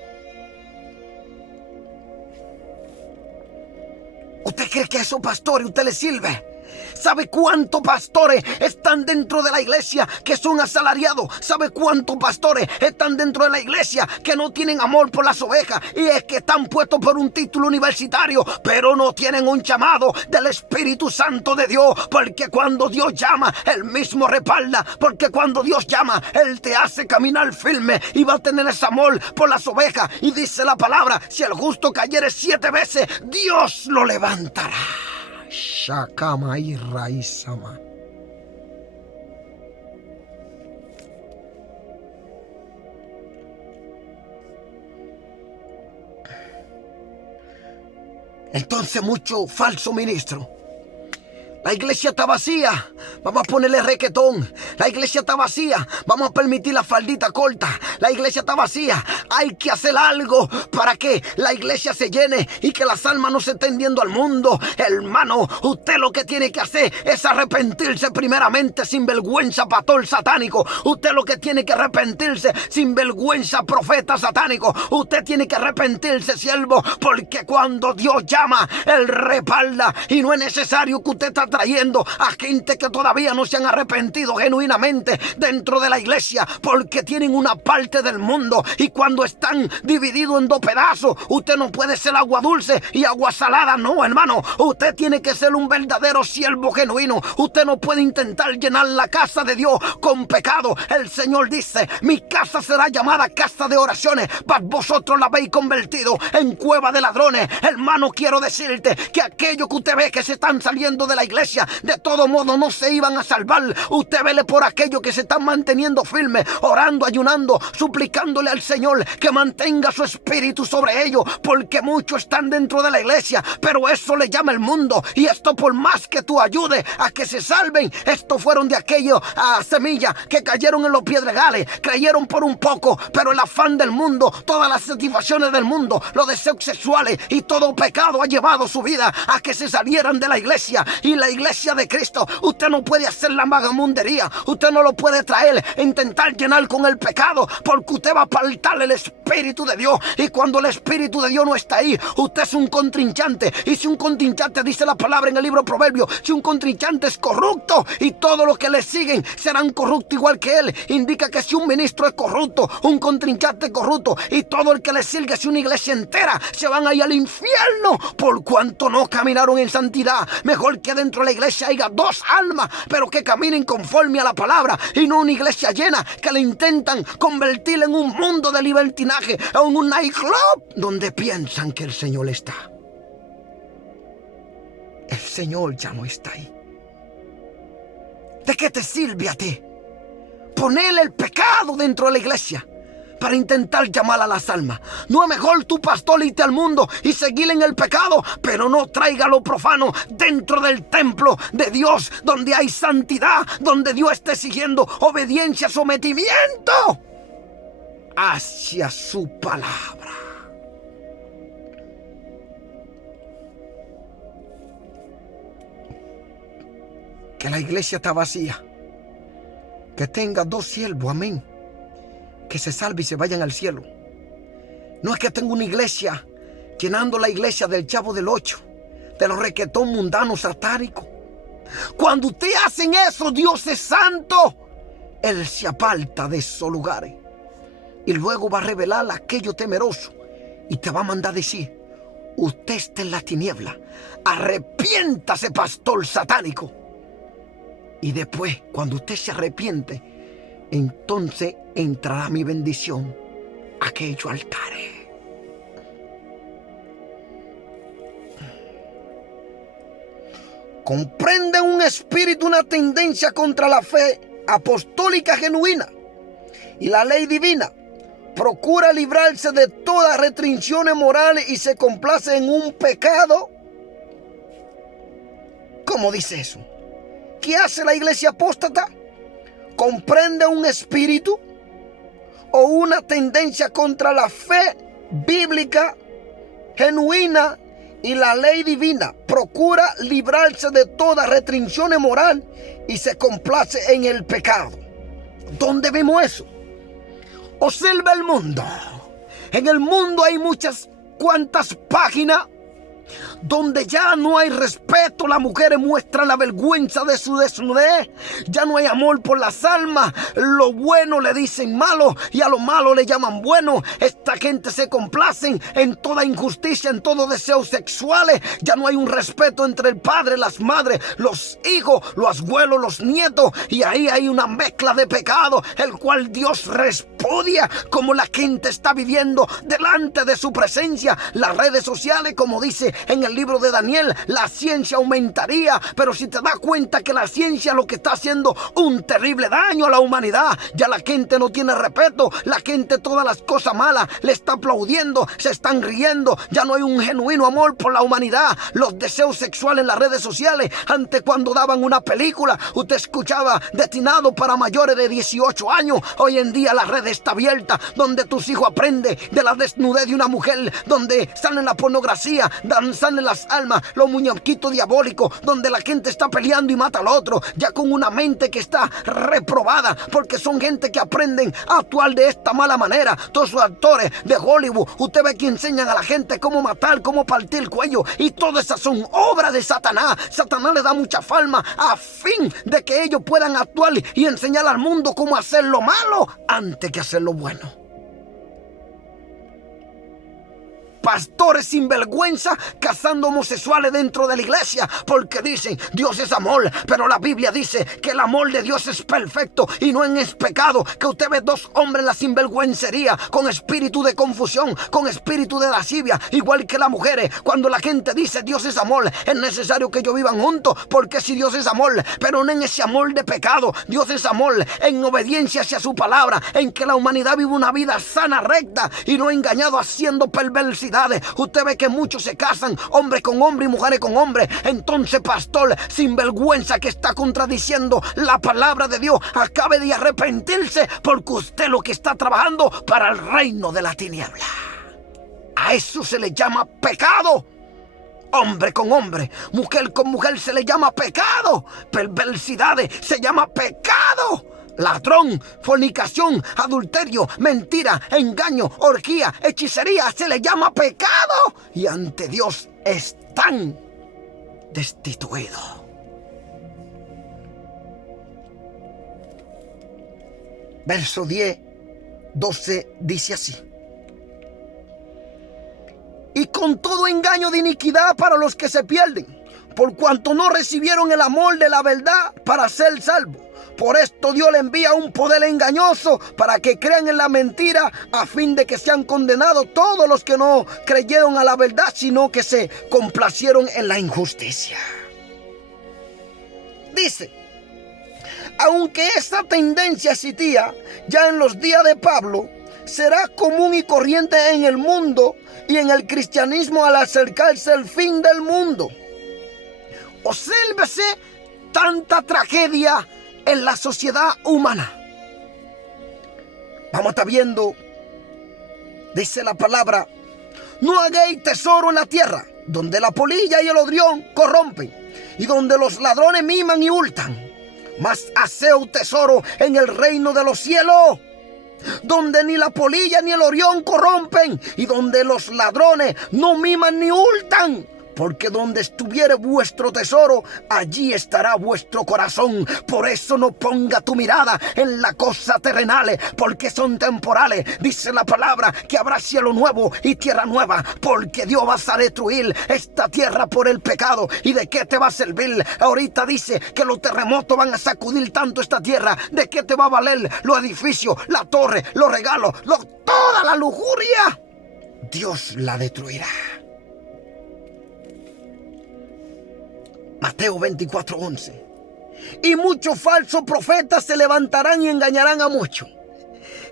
¿Usted cree que a esos pastores usted le sirve? ¿Sabe cuántos pastores están dentro de la iglesia que son asalariados? ¿Sabe cuántos pastores están dentro de la iglesia que no tienen amor por las ovejas? Y es que están puestos por un título universitario, pero no tienen un llamado del Espíritu Santo de Dios. Porque cuando Dios llama, Él mismo respalda. Porque cuando Dios llama, Él te hace caminar firme y va a tener ese amor por las ovejas. Y dice la palabra: si el justo cayere 7 veces, Dios lo levantará. Shakama y Raizama. Entonces mucho falso ministro. La iglesia está vacía, vamos a ponerle requetón. La iglesia está vacía, vamos a permitir la faldita corta. La iglesia está vacía, hay que hacer algo para que la iglesia se llene y que las almas no se estén yendo al mundo. Hermano, usted lo que tiene que hacer es arrepentirse primeramente, sin vergüenza, pastor satánico. Usted lo que tiene que arrepentirse, sin vergüenza, profeta satánico. Usted tiene que arrepentirse, siervo, porque cuando Dios llama, Él respalda. Y no es necesario que usted está trayendo a gente que todavía no se han arrepentido genuinamente dentro de la iglesia, porque tienen una parte del mundo, y cuando están divididos en dos pedazos, usted no puede ser agua dulce y agua salada. No, hermano, usted tiene que ser un verdadero siervo genuino. Usted no puede intentar llenar la casa de Dios con pecado. El Señor dice: mi casa será llamada casa de oraciones, mas vosotros la habéis convertido en cueva de ladrones. Hermano, quiero decirte que aquellos que usted ve que se están saliendo de la iglesia, de todo modo no se iban a salvar. Usted vele por aquellos que se están manteniendo firmes, orando, ayunando, suplicándole al Señor que mantenga su espíritu sobre ellos, porque muchos están dentro de la iglesia, pero eso le llama el mundo. Y esto, por más que tú ayudes a que se salven, estos fueron de aquellos semillas que cayeron en los piedregales, creyeron por un poco, pero el afán del mundo, todas las satisfacciones del mundo, los deseos sexuales y todo pecado ha llevado su vida a que se salieran de la iglesia. Y la iglesia de Cristo, usted no puede hacer la vagamundería, usted no lo puede traer e intentar llenar con el pecado, porque usted va a apartar el Espíritu de Dios, y cuando el Espíritu de Dios no está ahí, usted es un contrincante. Y si un contrincante, dice la palabra en el libro Proverbios, si un contrincante es corrupto, y todos los que le siguen serán corruptos igual que él, indica que si un ministro es corrupto, un contrincante es corrupto, y todo el que le sigue, si una iglesia entera, se van a ir al infierno por cuanto no caminaron en santidad. Mejor que dentro de la iglesia haya dos almas, pero que caminen conforme a la palabra, y no una iglesia llena que le intentan convertir en un mundo de libertinaje, en un nightclub donde piensan que el Señor está. El Señor ya no está ahí. ¿De qué te sirve a ti ponerle el pecado dentro de la iglesia para intentar llamar a las almas? No es mejor tu pastor irte al mundo y seguir en el pecado, pero no traiga lo profano dentro del templo de Dios, donde hay santidad, donde Dios esté siguiendo obediencia, sometimiento hacia su palabra. Que la iglesia está vacía, que tenga dos siervos, amén, que se salve y se vayan al cielo. No es que tenga una iglesia llenando la iglesia del Chavo del Ocho, de los requetón mundanos satánicos. Cuando ustedes hacen eso, Dios es santo. Él se aparta de esos lugares y luego va a revelar a aquello temeroso y te va a mandar a decir: usted está en la tiniebla, arrepiéntase, pastor satánico. Y después, cuando usted se arrepiente, entonces entrará mi bendición a aquellos altares. Comprenden un espíritu, una tendencia contra la fe apostólica genuina y la ley divina. Procura librarse de todas restricciones morales y se complace en un pecado. ¿Cómo dice eso? ¿Qué hace la iglesia apóstata? Comprende un espíritu o una tendencia contra la fe bíblica genuina y la ley divina. Procura librarse de toda restricción moral y se complace en el pecado. ¿Dónde vemos eso? Observa el mundo. En el mundo hay cuantas páginas donde ya no hay respeto. Las mujeres muestran la vergüenza de su desnudez. Ya no hay amor por las almas. Lo bueno le dicen malo y a lo malo le llaman bueno. Esta gente se complacen en toda injusticia, en todos deseos sexuales. Ya no hay un respeto entre el padre, las madres, los hijos, los abuelos, los nietos. Y ahí hay una mezcla de pecado, el cual Dios repudia, como la gente está viviendo delante de su presencia. Las redes sociales, como dice en el el libro de Daniel, la ciencia aumentaría. Pero si te das cuenta que la ciencia lo que está haciendo un terrible daño a la humanidad, ya la gente no tiene respeto, la gente todas las cosas malas le está aplaudiendo, se están riendo, ya no hay un genuino amor por la humanidad. Los deseos sexuales en las redes sociales, antes cuando daban una película, usted escuchaba destinado para mayores de 18 años. Hoy en día la red está abierta, donde tus hijos aprenden de la desnudez de una mujer, donde salen la pornografía, salen las almas, los muñequitos diabólicos, donde la gente está peleando y mata al otro, ya con una mente que está reprobada, porque son gente que aprenden a actuar de esta mala manera. Todos los actores de Hollywood, usted ve que enseñan a la gente cómo matar, cómo partir el cuello, y todas esas son obras de Satanás. Satanás le da mucha fama a fin de que ellos puedan actuar y enseñar al mundo cómo hacer lo malo antes que hacer lo bueno. Pastores sinvergüenza cazando homosexuales dentro de la iglesia porque dicen Dios es amor, pero la Biblia dice que el amor de Dios es perfecto y no es pecado. Que usted ve dos hombres en la sinvergüencería, con espíritu de confusión, con espíritu de lascivia, igual que las mujeres. Cuando la gente dice Dios es amor, es necesario que ellos vivan juntos, porque si Dios es amor, pero no en ese amor de pecado, Dios es amor en obediencia hacia su palabra, en que la humanidad vive una vida sana, recta y no engañado haciendo perversidad. Usted ve que muchos se casan, hombres con hombres y mujeres con hombres. Entonces, pastor sinvergüenza que está contradiciendo la palabra de Dios, acabe de arrepentirse, porque usted lo que está trabajando para el reino de la tiniebla. A eso se le llama pecado. Hombre con hombre, mujer con mujer se le llama pecado. Perversidades se llama pecado. Ladrón, fornicación, adulterio, mentira, engaño, orgía, hechicería, se le llama pecado. Y ante Dios están destituidos. Verso 10, 12 dice así: y con todo engaño de iniquidad para los que se pierden, por cuanto no recibieron el amor de la verdad para ser salvos. Por esto Dios le envía un poder engañoso para que crean en la mentira, a fin de que sean condenados todos los que no creyeron a la verdad, sino que se complacieron en la injusticia. Dice, aunque esta tendencia existía ya en los días de Pablo, será común y corriente en el mundo y en el cristianismo al acercarse el fin del mundo. Obsérvese tanta tragedia en la sociedad humana. Vamos a estar viendo, dice la palabra, no hagáis tesoro en la tierra, donde la polilla y el odrión corrompen, y donde los ladrones miman y hurtan. Mas haced tesoro en el reino de los cielos, donde ni la polilla ni el orión corrompen, y donde los ladrones no miman ni hurtan. Porque donde estuviere vuestro tesoro, allí estará vuestro corazón. Por eso no ponga tu mirada en las cosas terrenales, porque son temporales. Dice la palabra que habrá cielo nuevo y tierra nueva, porque Dios va a destruir esta tierra por el pecado. ¿Y de qué te va a servir? Ahorita dice que los terremotos van a sacudir tanto esta tierra. ¿De qué te va a valer los edificios, la torre, los regalos, toda la lujuria? Dios la destruirá. Mateo 24:11. Y muchos falsos profetas se levantarán y engañarán a muchos.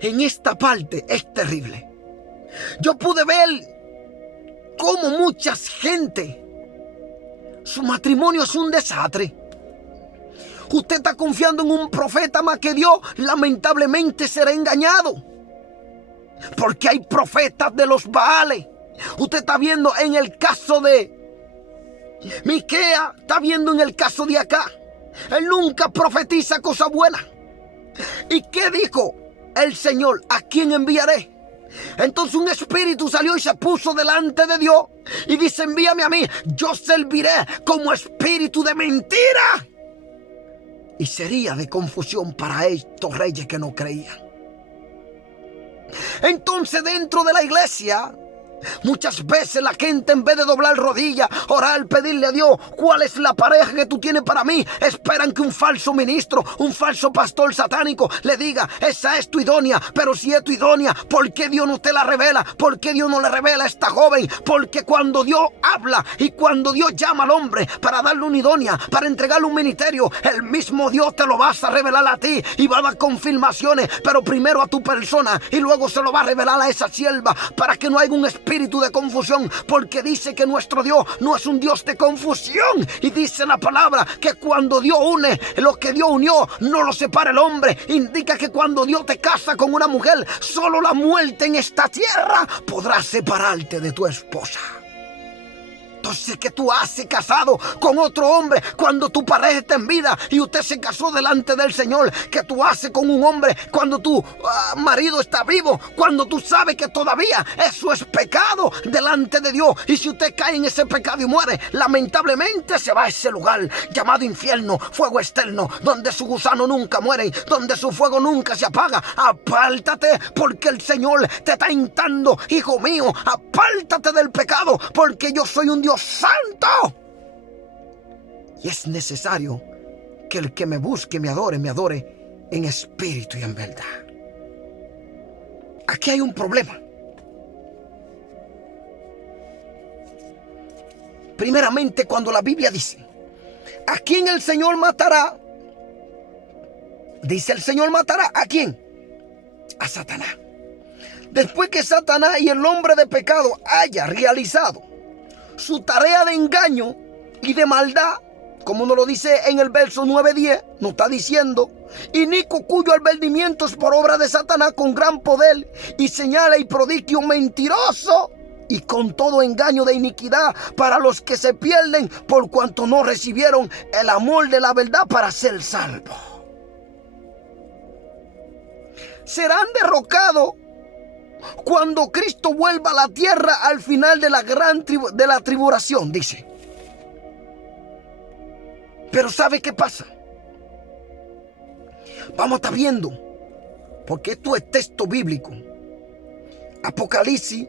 En esta parte es terrible. Yo pude ver cómo mucha gente, su matrimonio es un desastre. Usted está confiando en un profeta más que Dios, lamentablemente será engañado. Porque hay profetas de los Baales. Usted está viendo en el caso de Miquea, está viendo en el caso de acá. Él nunca profetiza cosas buenas. ¿Y qué dijo el Señor? ¿A quién enviaré? Entonces un espíritu salió y se puso delante de Dios y dice, envíame a mí, yo serviré como espíritu de mentira. Y sería de confusión para estos reyes que no creían. Entonces dentro de la iglesia Muchas veces la gente, en vez de doblar rodillas, orar, pedirle a Dios cuál es la pareja que tú tienes para mí, esperan que un falso ministro, un falso pastor satánico le diga: esa es tu idónea. Pero si es tu idónea, ¿por qué Dios no te la revela? ¿Por qué Dios no le revela a esta joven? Porque cuando Dios habla y cuando Dios llama al hombre para darle una idónea, para entregarle un ministerio, el mismo Dios te lo va a revelar a ti y va a dar confirmaciones, pero primero a tu persona y luego se lo va a revelar a esa sierva, para que no haya un espíritu de confusión, porque dice que nuestro Dios no es un Dios de confusión. Y dice la palabra que cuando Dios une, lo que Dios unió no lo separa el hombre. Indica que cuando Dios te casa con una mujer, solo la muerte en esta tierra podrá separarte de tu esposa. Entonces, ¿qué tú haces casado con otro hombre cuando tu pareja está en vida y usted se casó delante del Señor? ¿Qué tú haces con un hombre cuando tu marido está vivo? Cuando tú sabes que todavía eso es pecado delante de Dios. Y si usted cae en ese pecado y muere, lamentablemente se va a ese lugar llamado infierno, fuego externo, donde su gusano nunca muere, donde su fuego nunca se apaga. Apártate, porque el Señor te está instando: hijo mío, apártate del pecado, porque yo soy un Dios santo. Y es necesario que el que me busque me adore en espíritu y en verdad. Aquí hay un problema. Primeramente, cuando la Biblia dice: ¿a quién el Señor matará? Dice: el Señor matará ¿a quién? A Satanás. Después que Satanás y el hombre de pecado haya realizado su tarea de engaño y de maldad, como nos lo dice en el verso 9-10, nos está diciendo: inico cuyo advenimiento es por obra de Satanás, con gran poder y señales y prodigio mentiroso, y con todo engaño de iniquidad para los que se pierden, por cuanto no recibieron el amor de la verdad para ser salvos. Serán derrocados cuando Cristo vuelva a la tierra al final de la gran tribulación, dice. Pero ¿sabe qué pasa? Vamos a estar viendo, porque esto es texto bíblico. Apocalipsis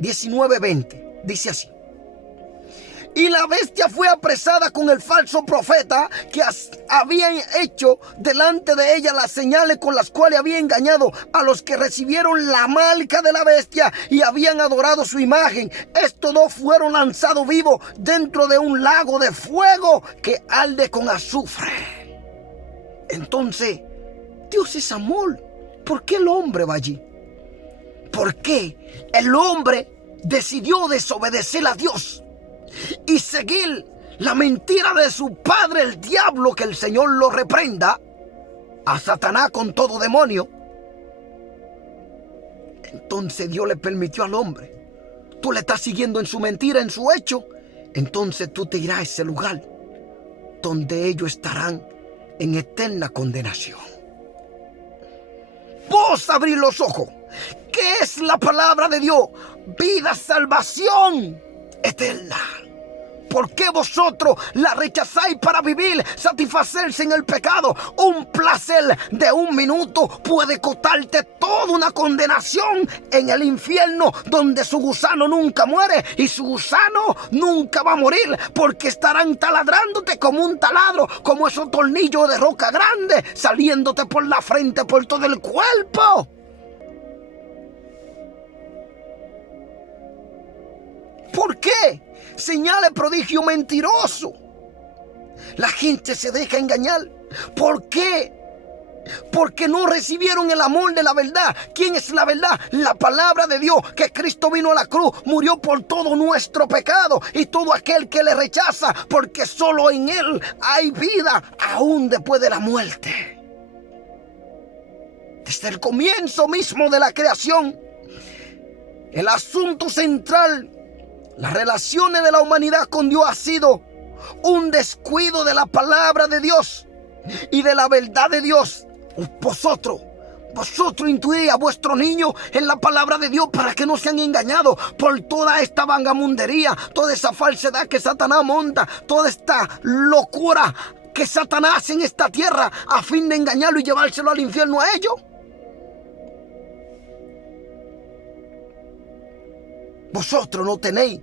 19:20 dice así: y la bestia fue apresada con el falso profeta, que habían hecho delante de ella las señales con las cuales había engañado a los que recibieron la marca de la bestia y habían adorado su imagen. Estos dos fueron lanzados vivos dentro de un lago de fuego que arde con azufre. Entonces, Dios es amor. ¿Por qué el hombre va allí? ¿Por qué el hombre decidió desobedecer a Dios y seguir la mentira de su padre el diablo? Que el Señor lo reprenda, a Satanás con todo demonio. Entonces Dios le permitió al hombre: tú le estás siguiendo en su mentira, en su hecho, entonces tú te irás a ese lugar donde ellos estarán en eterna condenación. Vos abrir los ojos. ¿Qué es la palabra de Dios? Vida, salvación eterna. ¿Por qué vosotros la rechazáis para vivir, satisfacerse en el pecado? Un placer de un minuto puede costarte toda una condenación en el infierno, donde su gusano nunca muere y su gusano nunca va a morir, porque estarán taladrándote como un taladro, como esos tornillos de roca grande saliéndote por la frente, por todo el cuerpo. ¿Por qué? Señales, prodigio mentiroso. La gente se deja engañar. ¿Por qué? Porque no recibieron el amor de la verdad. ¿Quién es la verdad? La palabra de Dios, que Cristo vino a la cruz, murió por todo nuestro pecado, y todo aquel que le rechaza, porque solo en Él hay vida, aún después de la muerte. Desde el comienzo mismo de la creación, el asunto central, las relaciones de la humanidad con Dios, ha sido un descuido de la palabra de Dios y de la verdad de Dios. Vosotros intuid a vuestros niños en la palabra de Dios, para que no sean engañados por toda esta vagamundería, toda esa falsedad que Satanás monta, toda esta locura que Satanás hace en esta tierra a fin de engañarlo y llevárselo al infierno a ellos. vosotros no tenéis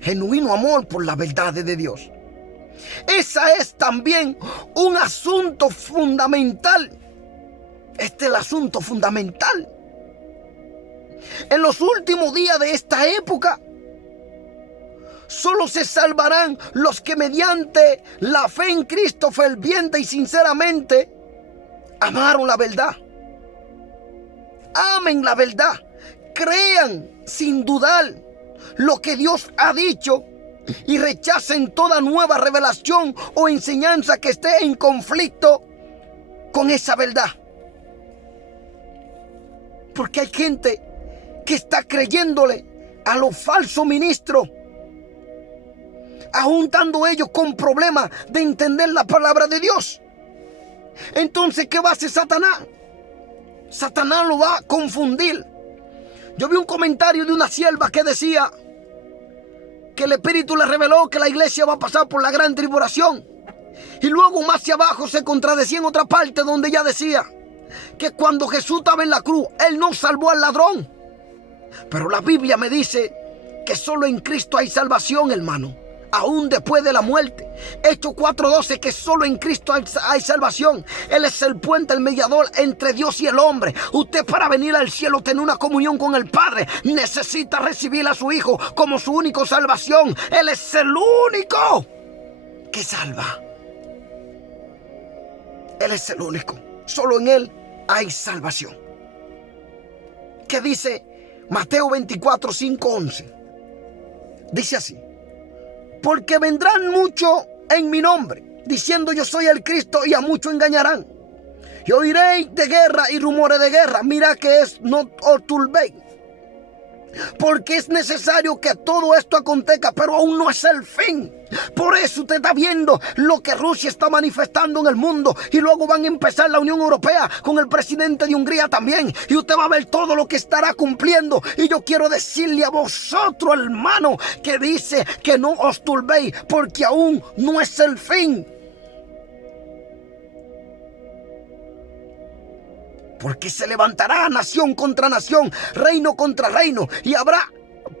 genuino amor por la verdad de Dios. Ese es también un asunto fundamental. Este es el asunto fundamental. En los últimos días de esta época, solo se salvarán los que mediante la fe en Cristo ferviente y sinceramente amaron la verdad. Amen la verdad. Crean sin dudar lo que Dios ha dicho y rechacen toda nueva revelación o enseñanza que esté en conflicto con esa verdad. Porque hay gente que está creyéndole a los falsos ministros, aún estando ellos con problemas de entender la palabra de Dios. Entonces, ¿qué va a hacer Satanás? Satanás lo va a confundir. Yo vi un comentario de una sierva que decía que el Espíritu le reveló que la iglesia va a pasar por la gran tribulación. Y luego más hacia abajo se contradecía en otra parte donde ella decía que cuando Jesús estaba en la cruz, Él no salvó al ladrón. Pero la Biblia me dice que solo en Cristo hay salvación, hermano, aún después de la muerte. Hechos 4:12, que solo en Cristo hay salvación. Él es el puente, el mediador entre Dios y el hombre. Usted, para venir al cielo, tener una comunión con el Padre, necesita recibir a su Hijo como su único salvación. Él es el único que salva. Él es el único. Solo en Él hay salvación. ¿Qué dice Mateo 24:5-11? Dice así: porque vendrán muchos en mi nombre, diciendo yo soy el Cristo, y a muchos engañarán. Y oiréis de guerra y rumores de guerra. Mira que no os turbéis, porque es necesario que todo esto acontezca, pero aún no es el fin. Por eso usted está viendo lo que Rusia está manifestando en el mundo, y luego van a empezar la Unión Europea con el presidente de Hungría también, y usted va a ver todo lo que estará cumpliendo. Y yo quiero decirle a vosotros, hermano, que dice que no os turbéis, porque aún no es el fin. Porque se levantará nación contra nación, reino contra reino, y habrá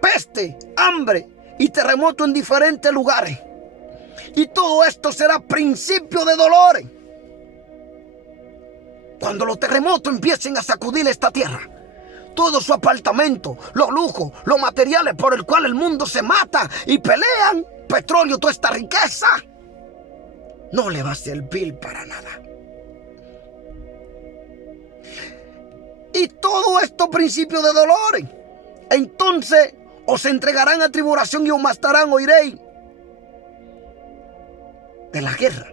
peste, hambre y terremoto en diferentes lugares. Y todo esto será principio de dolores. Cuando los terremotos empiecen a sacudir esta tierra, todo su apartamento, los lujos, los materiales por el cual el mundo se mata y pelean, petróleo, toda esta riqueza, no le va a servir para nada. Y todo esto principio de dolores. Entonces os entregarán a tribulación y os matarán, oiréis de la guerra.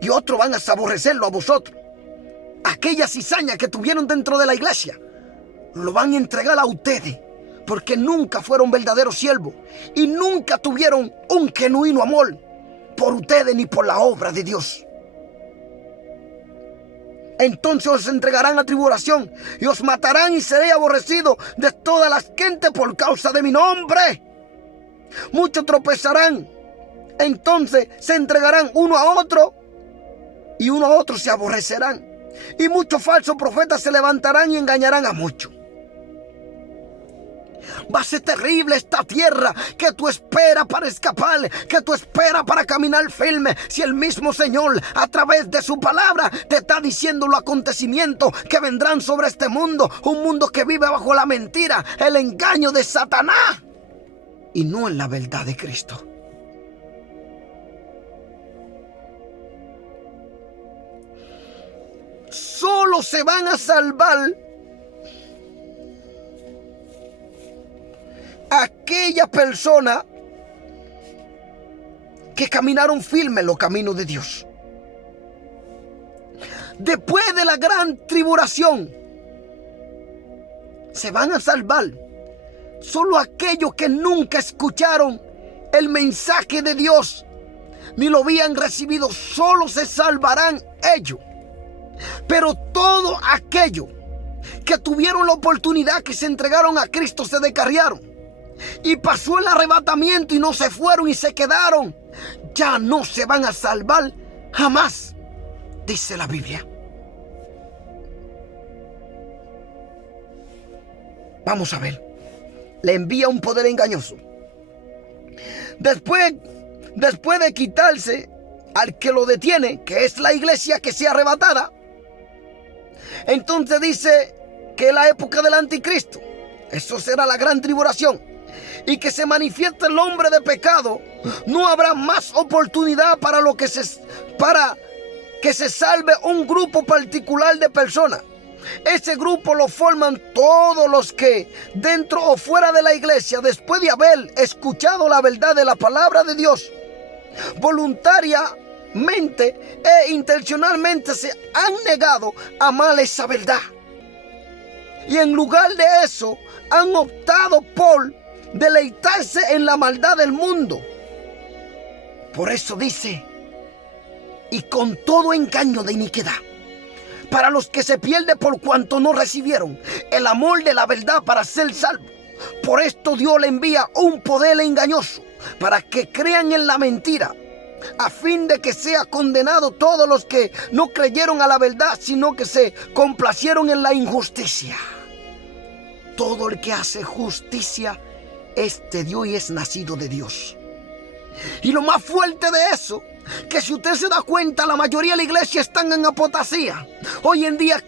Y otros van a aborrecerlo a vosotros. Aquella cizaña que tuvieron dentro de la iglesia, lo van a entregar a ustedes, porque nunca fueron verdaderos siervos y nunca tuvieron un genuino amor por ustedes ni por la obra de Dios. Entonces os entregarán a tribulación y os matarán, y seréis aborrecidos de todas las gentes por causa de mi nombre. Muchos tropezarán, entonces se entregarán uno a otro, y uno a otro se aborrecerán. Y muchos falsos profetas se levantarán y engañarán a muchos. Va a ser terrible esta tierra que tú esperas para escapar, que tú esperas para caminar firme. Si el mismo Señor, a través de su palabra, te está diciendo los acontecimientos que vendrán sobre este mundo, un mundo que vive bajo la mentira, el engaño de Satanás, y no en la verdad de Cristo. Solo se van a salvar aquella persona que caminaron firme en los caminos de Dios. Después de la gran tribulación, se van a salvar solo aquellos que nunca escucharon el mensaje de Dios, ni lo habían recibido. Solo se salvarán ellos. Pero todos aquellos que tuvieron la oportunidad, que se entregaron a Cristo, se descarriaron, y pasó el arrebatamiento y no se fueron y se quedaron, ya no se van a salvar jamás, dice la Biblia. Vamos a ver. le envía un poder engañoso. Después de quitarse al que lo detiene, que es la iglesia que sea arrebatada, entonces dice que es la época del anticristo. Eso será la gran tribulación. Y que se manifieste el hombre de pecado, no habrá más oportunidad para que se salve un grupo particular de personas. Ese grupo lo forman todos los que, dentro o fuera de la iglesia, después de haber escuchado la verdad de la palabra de Dios, voluntariamente e intencionalmente se han negado a amar esa verdad. Y en lugar de eso, han optado por deleitarse en la maldad del mundo. Por eso dice, y con todo engaño de iniquidad, para los que se pierde por cuanto no recibieron el amor de la verdad para ser salvos. Por esto Dios le envía un poder engañoso para que crean en la mentira, a fin de que sea condenado todos los que no creyeron a la verdad, sino que se complacieron en la injusticia. Todo el que hace justicia es de Dios y es nacido de Dios. Y lo más fuerte de eso, que si usted se da cuenta, la mayoría de la iglesia están en apostasía. Hoy en día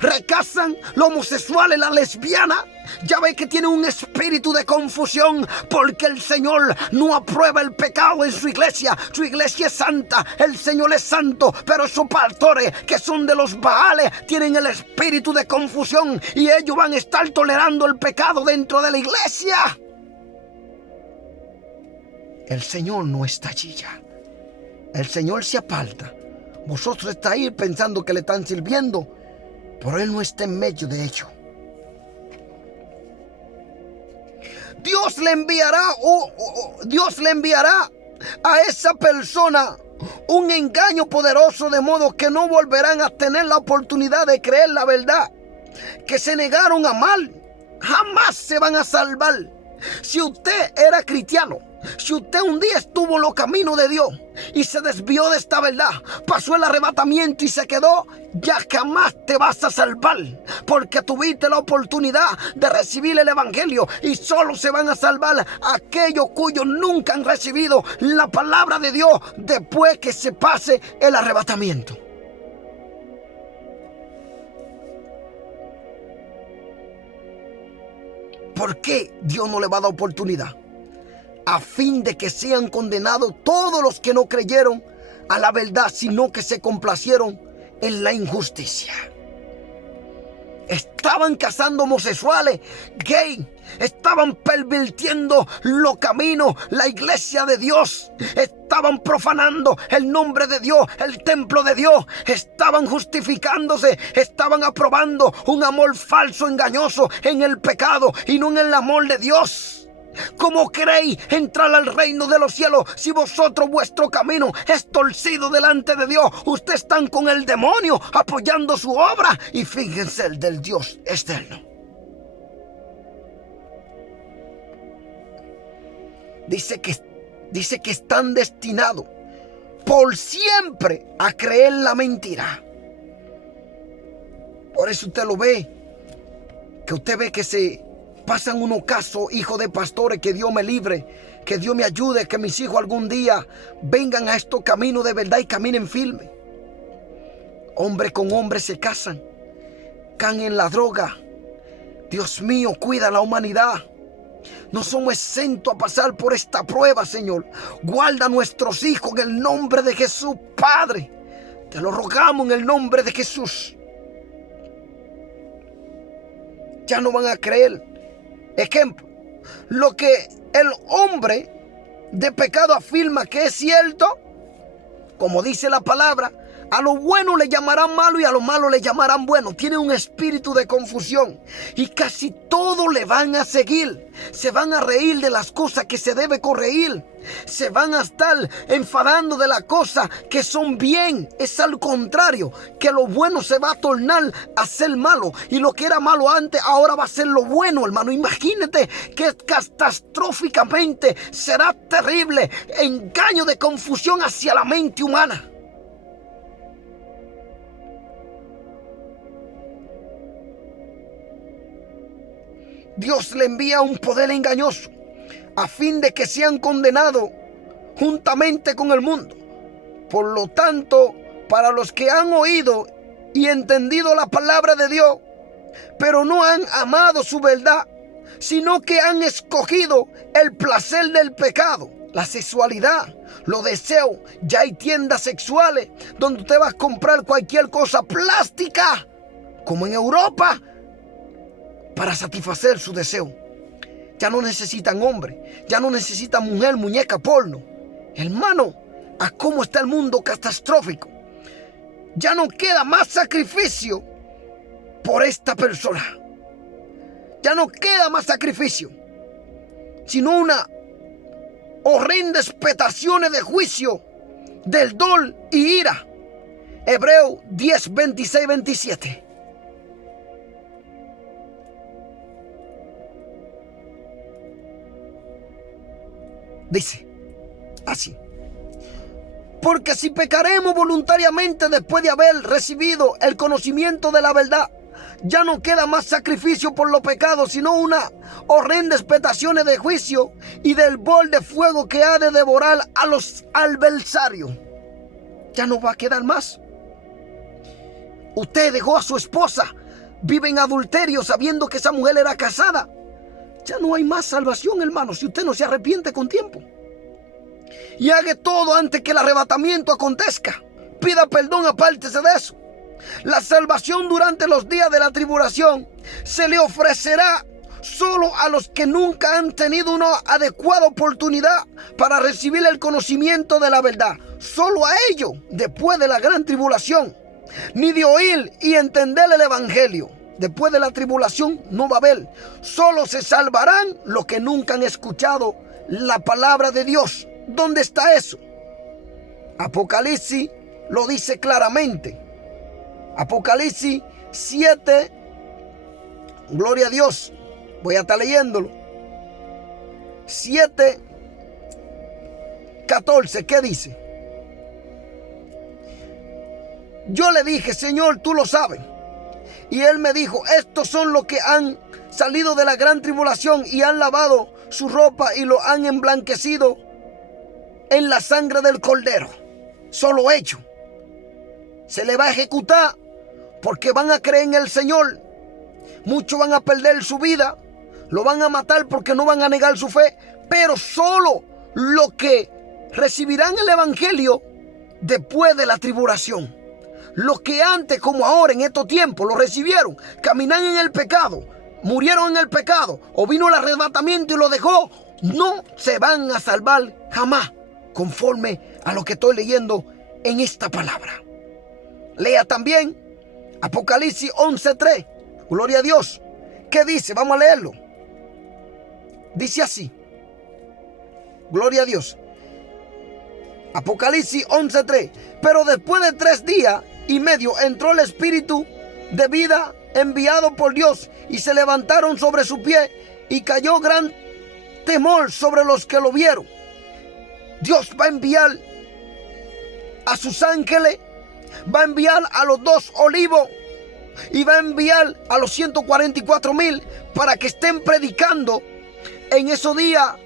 recasan los homosexuales, la lesbiana. Ya ve que tiene un espíritu de confusión, porque el Señor no aprueba el pecado en su iglesia. Su iglesia es santa, el Señor es santo, pero esos pastores que son de los Baales tienen el espíritu de confusión y ellos van a estar tolerando el pecado dentro de la iglesia. El Señor no está allí ya. El Señor se aparta. Vosotros estáis ahí pensando que le están sirviendo, pero Él no está en medio de ello. Dios le enviará a esa persona un engaño poderoso, de modo que no volverán a tener la oportunidad de creer la verdad, que se negaron a amar. Jamás se van a salvar. Si usted era cristiano, si usted un día estuvo en los caminos de Dios y se desvió de esta verdad, pasó el arrebatamiento y se quedó, ya jamás te vas a salvar, porque tuviste la oportunidad de recibir el evangelio, y solo se van a salvar aquellos cuyos nunca han recibido la palabra de Dios después que se pase el arrebatamiento. ¿Por qué Dios no le va a dar oportunidad? A fin de que sean condenados todos los que no creyeron a la verdad, sino que se complacieron en la injusticia. Estaban casando homosexuales, gay, estaban pervirtiendo los caminos, la iglesia de Dios, estaban profanando el nombre de Dios, el templo de Dios, estaban justificándose, estaban aprobando un amor falso, engañoso en el pecado y no en el amor de Dios. ¿Cómo queréis entrar al reino de los cielos si vosotros vuestro camino es torcido delante de Dios? Ustedes están con el demonio apoyando su obra, y fíjense, el del Dios externo. Dice que están destinados por siempre a creer la mentira. Por eso usted lo ve, que usted ve que se pasan unos casos, hijos de pastores, que Dios me libre, que Dios me ayude, que mis hijos algún día vengan a estos caminos de verdad y caminen firme. Hombre con hombre se casan, caen en la droga. Dios mío, cuida a la humanidad. No somos exentos a pasar por esta prueba, Señor. Guarda a nuestros hijos en el nombre de Jesús, Padre. Te lo rogamos en el nombre de Jesús. Ya no van a creer. Ejemplo, lo que el hombre de pecado afirma que es cierto, como dice la palabra, a lo bueno le llamarán malo y a lo malo le llamarán bueno. Tiene un espíritu de confusión y casi todo le van a seguir. Se van a reír de las cosas que se debe corregir. Se van a estar enfadando de las cosas que son bien. Es al contrario, que lo bueno se va a tornar a ser malo, y lo que era malo antes ahora va a ser lo bueno, hermano. Imagínate que catastróficamente será terrible engaño de confusión hacia la mente humana. Dios le envía un poder engañoso a fin de que sean condenados juntamente con el mundo. Por lo tanto, para los que han oído y entendido la palabra de Dios, pero no han amado su verdad, sino que han escogido el placer del pecado, la sexualidad, los deseos. Ya hay tiendas sexuales donde usted va a comprar cualquier cosa plástica, como en Europa, para satisfacer su deseo. Ya no necesitan hombre, ya no necesitan mujer, muñeca, porno. Hermano, a cómo está el mundo catastrófico. Ya no queda más sacrificio por esta persona. Ya no queda más sacrificio, sino una horrenda expectación de juicio, del dol y ira. Hebreos 10, 26, 27. Dice así: porque si pecaremos voluntariamente después de haber recibido el conocimiento de la verdad, ya no queda más sacrificio por los pecados, sino una horrenda expectación de juicio y del bol de fuego que ha de devorar a los adversarios. Ya no va a quedar más. Usted dejó a su esposa, vive en adulterio sabiendo que esa mujer era casada. Ya no hay más salvación, hermano, si usted no se arrepiente con tiempo. Y haga todo antes que el arrebatamiento acontezca. Pida perdón, apártese de eso. La salvación durante los días de la tribulación se le ofrecerá solo a los que nunca han tenido una adecuada oportunidad para recibir el conocimiento de la verdad. Solo a ellos, después de la gran tribulación, ni de oír y entender el evangelio. Después de la tribulación no va a haber. Solo se salvarán los que nunca han escuchado la palabra de Dios. ¿Dónde está eso? Apocalipsis lo dice claramente. Apocalipsis 7, gloria a Dios, voy a estar leyéndolo. 7, 14, ¿qué dice? Yo le dije, Señor, tú lo sabes. Y él me dijo, estos son los que han salido de la gran tribulación y han lavado su ropa y lo han emblanquecido en la sangre del Cordero. Solo hecho. Se le va a ejecutar porque van a creer en el Señor. Muchos van a perder su vida. Lo van a matar porque no van a negar su fe. Pero solo los que recibirán el evangelio después de la tribulación. Los que antes como ahora en estos tiempos lo recibieron, caminan en el pecado, murieron en el pecado o vino el arrebatamiento y lo dejó, no se van a salvar jamás, conforme a lo que estoy leyendo en esta palabra. Lea también Apocalipsis 11:3. Gloria a Dios. ¿Qué dice? Vamos a leerlo. Dice así. Gloria a Dios. Apocalipsis 11:3. Pero después de 3 días y medio entró el espíritu de vida enviado por Dios y se levantaron sobre su pie y cayó gran temor sobre los que lo vieron. Dios va a enviar a sus ángeles, va a enviar a los 2 olivos y va a enviar a los 144,000 para que estén predicando en esos días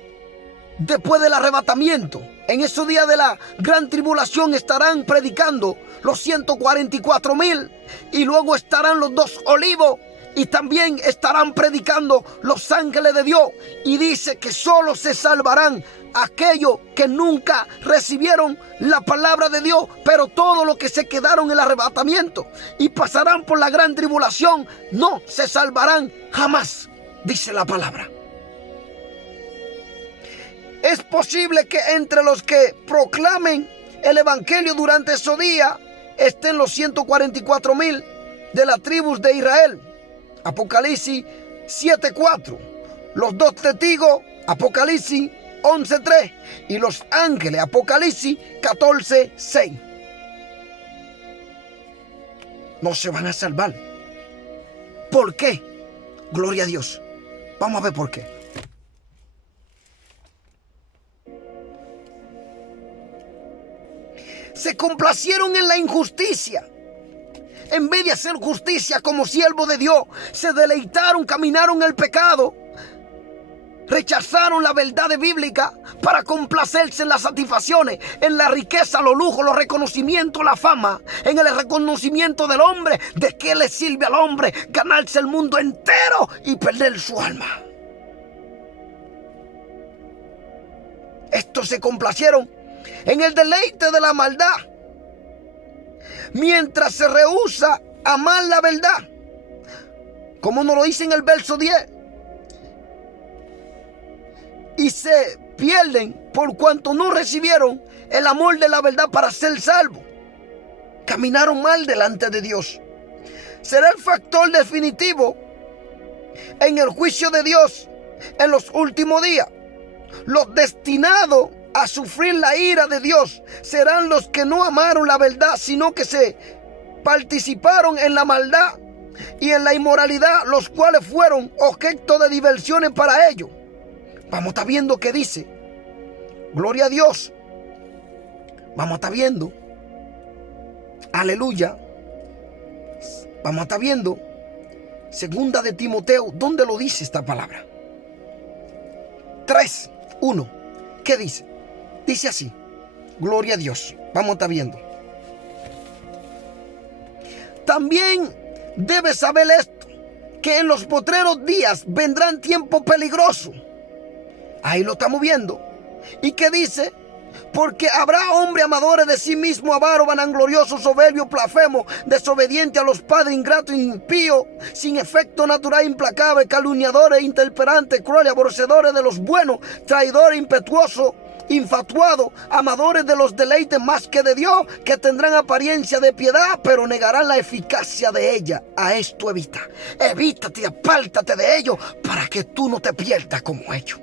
después del arrebatamiento. En esos días de la gran tribulación estarán predicando los 144,000 y luego estarán los 2 olivos y también estarán predicando los ángeles de Dios. Y dice que solo se salvarán aquellos que nunca recibieron la palabra de Dios, pero todos los que se quedaron en el arrebatamiento y pasarán por la gran tribulación no se salvarán jamás, dice la palabra. Es posible que entre los que proclamen el evangelio durante esos días estén los 144,000 de las tribus de Israel. Apocalipsis 7:4. Los 2 testigos, Apocalipsis 11:3. Y los ángeles, Apocalipsis 14:6. No se van a salvar. ¿Por qué? Gloria a Dios. Vamos a ver por qué. Se complacieron en la injusticia. En vez de hacer justicia como siervo de Dios, se deleitaron, caminaron en el pecado rechazaron la verdad bíblica para complacerse en las satisfacciones, en la riqueza, los lujos, los reconocimientos, la fama, en el reconocimiento del hombre. ¿De qué le sirve al hombre ganarse el mundo entero y perder su alma? Estos se complacieron en el deleite de la maldad, mientras se rehúsa a amar la verdad. Como nos lo dice en el verso 10. Y se pierden por cuanto no recibieron el amor de la verdad para ser salvos. Caminaron mal delante de Dios. Será el factor definitivo en el juicio de Dios en los últimos días. Los destinados a sufrir la ira de Dios serán los que no amaron la verdad, sino que se participaron en la maldad y en la inmoralidad, los cuales fueron objeto de diversiones para ellos. Vamos a estar viendo qué dice. Gloria a Dios. Vamos a estar viendo. Aleluya. Vamos a estar viendo. Segunda de Timoteo. ¿Dónde lo dice esta palabra? 3:1. ¿Qué dice? Dice así. Gloria a Dios. Vamos a estar viendo. También debes saber esto, que en los postreros días vendrán tiempos peligrosos. Ahí lo estamos viendo. ¿Y qué dice? Porque habrá hombres amadores de sí mismos, avaros, vanagloriosos, soberbios, blasfemos, desobedientes a los padres, ingratos, impíos, sin efecto natural, implacables, calumniadores, intemperantes, crueles, aborrecedores de los buenos, traidores, impetuosos, infatuados, amadores de los deleites más que de Dios, que tendrán apariencia de piedad, pero negarán la eficacia de ella. A esto evítate y apártate de ellos, para que tú no te pierdas como ellos.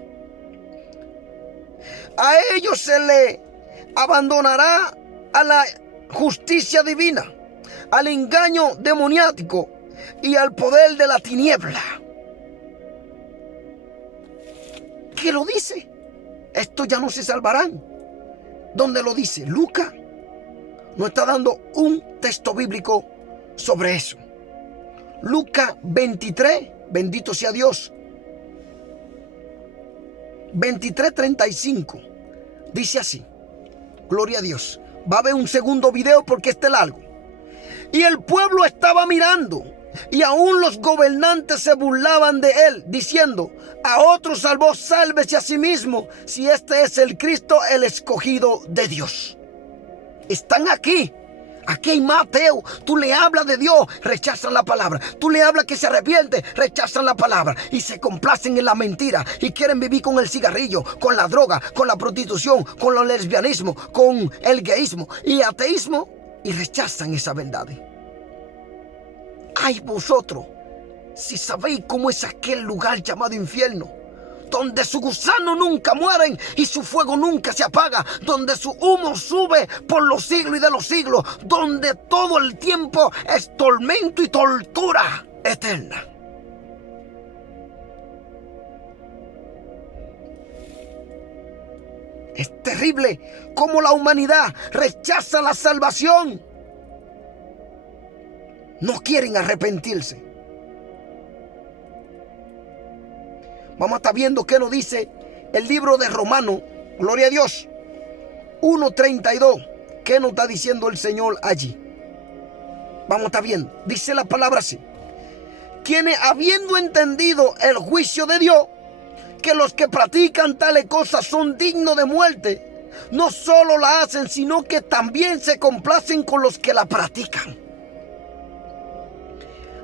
A ellos se le abandonará a la justicia divina, al engaño demoníaco y al poder de la tiniebla. ¿Qué lo dice? Estos ya no se salvarán. ¿Dónde lo dice? Lucas nos está dando un texto bíblico sobre eso. Lucas 23, bendito sea Dios. 23:35 dice así. Gloria a Dios. Va a haber un segundo video porque este es largo. Y el pueblo estaba mirando, y aún los gobernantes se burlaban de él, diciendo: a otro salvó, sálvese a sí mismo, si este es el Cristo, el escogido de Dios. Están aquí. Aquí hay Mateo. Tú le hablas de Dios, rechazan la palabra. Tú le hablas que se arrepiente, rechazan la palabra. Y se complacen en la mentira. Y quieren vivir con el cigarrillo, con la droga, con la prostitución, con el lesbianismo, con el gayismo y ateísmo. Y rechazan esa verdad. Ay vosotros, si sabéis cómo es aquel lugar llamado infierno, donde su gusano nunca mueren y su fuego nunca se apaga, donde su humo sube por los siglos y de los siglos, donde todo el tiempo es tormento y tortura eterna. Es terrible cómo la humanidad rechaza la salvación. No quieren arrepentirse. Vamos a estar viendo qué nos dice el libro de Romanos, gloria a Dios, 1:32. ¿Qué nos está diciendo el Señor allí? Vamos a estar viendo. Dice la palabra así: quienes habiendo entendido el juicio de Dios, que los que practican tales cosas son dignos de muerte, no solo la hacen, sino que también se complacen con los que la practican.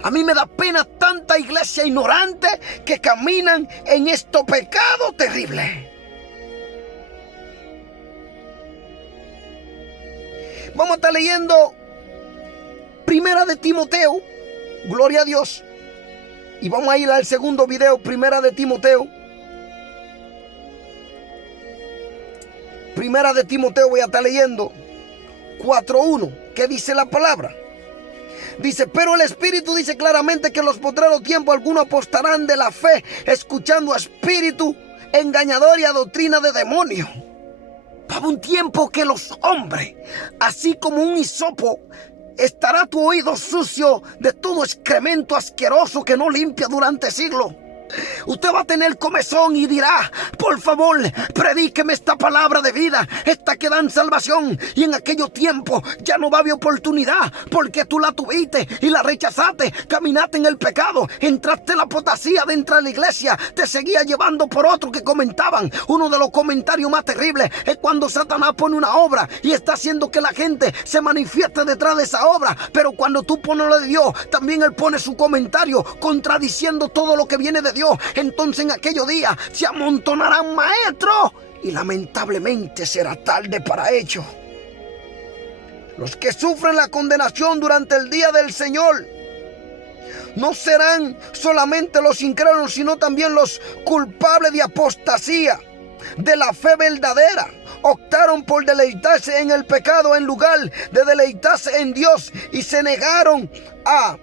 A mí me da pena tanta iglesia ignorante que caminan en estos pecados terribles. Vamos a estar leyendo Primera de Timoteo, gloria a Dios. Y vamos a ir al segundo video, Primera de Timoteo. Primera de Timoteo voy a estar leyendo 4:1, que dice la palabra. Dice: pero el Espíritu dice claramente que en los postreros tiempos algunos apostarán de la fe, escuchando a espíritu engañador y a doctrina de demonios. Para un tiempo que los hombres, así como un hisopo, estará tu oído sucio de todo excremento asqueroso que no limpia durante siglos. Usted va a tener comezón y dirá: por favor, predíqueme esta palabra de vida, esta que dan salvación. Y en aquellos tiempos ya no va a haber oportunidad, porque tú la tuviste y la rechazaste. Caminaste en el pecado, entraste en la apostasía dentro de la iglesia, te seguía llevando por otro que comentaban. Uno de los comentarios más terribles es cuando Satanás pone una obra y está haciendo que la gente se manifieste detrás de esa obra, pero cuando tú pones lo de Dios, también él pone su comentario contradiciendo todo lo que viene de Dios. Entonces en aquellos días se amontonarán maestros y lamentablemente será tarde para ellos. Los que sufren la condenación durante el día del Señor no serán solamente los incrédulos, sino también los culpables de apostasía de la fe verdadera. Optaron por deleitarse en el pecado en lugar de deleitarse en Dios y se negaron a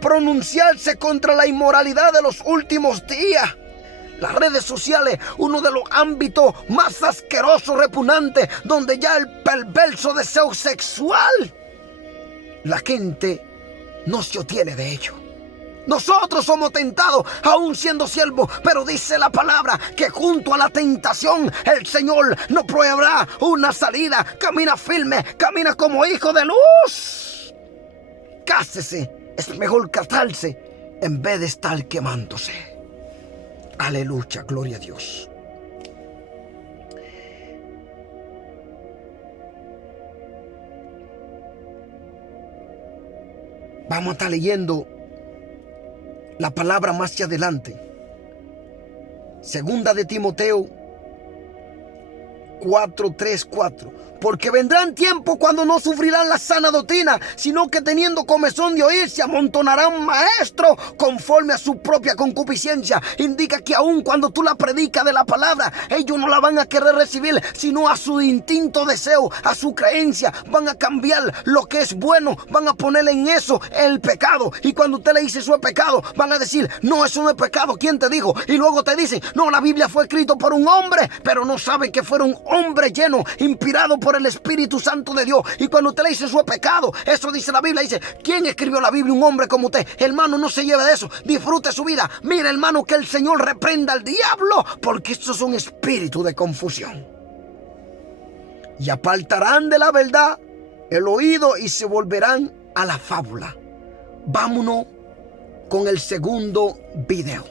pronunciarse contra la inmoralidad de los últimos días. Las redes sociales, uno de los ámbitos más asquerosos, repugnantes, donde ya el perverso deseo sexual, la gente no se obtiene de ello. Nosotros somos tentados aún siendo siervos, pero dice la palabra que junto a la tentación el Señor nos proveerá una salida. Camina firme, camina como hijo de luz. Cásese, es mejor casarse en vez de estar quemándose. Aleluya, gloria a Dios. Vamos a estar leyendo la palabra más hacia adelante. Segunda de Timoteo 4:3-4. Porque vendrán tiempos cuando no sufrirán la sana doctrina, sino que teniendo comezón de oír, se amontonarán maestros conforme a su propia concupiscencia. Indica que aun cuando tú la predicas de la palabra, ellos no la van a querer recibir, sino a su instinto deseo, a su creencia. Van a cambiar lo que es bueno, van a ponerle en eso el pecado. Y cuando usted le dice eso es pecado, van a decir: no, eso no es pecado, ¿quién te dijo? Y luego te dicen: no, la Biblia fue escrita por un hombre, pero no saben que fuera un hombre lleno, inspirado por el Espíritu Santo de Dios. Y cuando usted le dice eso es pecado, eso dice la Biblia, dice: ¿quién escribió la Biblia? Un hombre como usted. Hermano, no se lleve de eso, disfrute su vida. Mira, hermano, que el Señor reprenda al diablo, porque estos son espíritus de confusión. Y apartarán de la verdad el oído y se volverán a la fábula. Vámonos con el segundo video.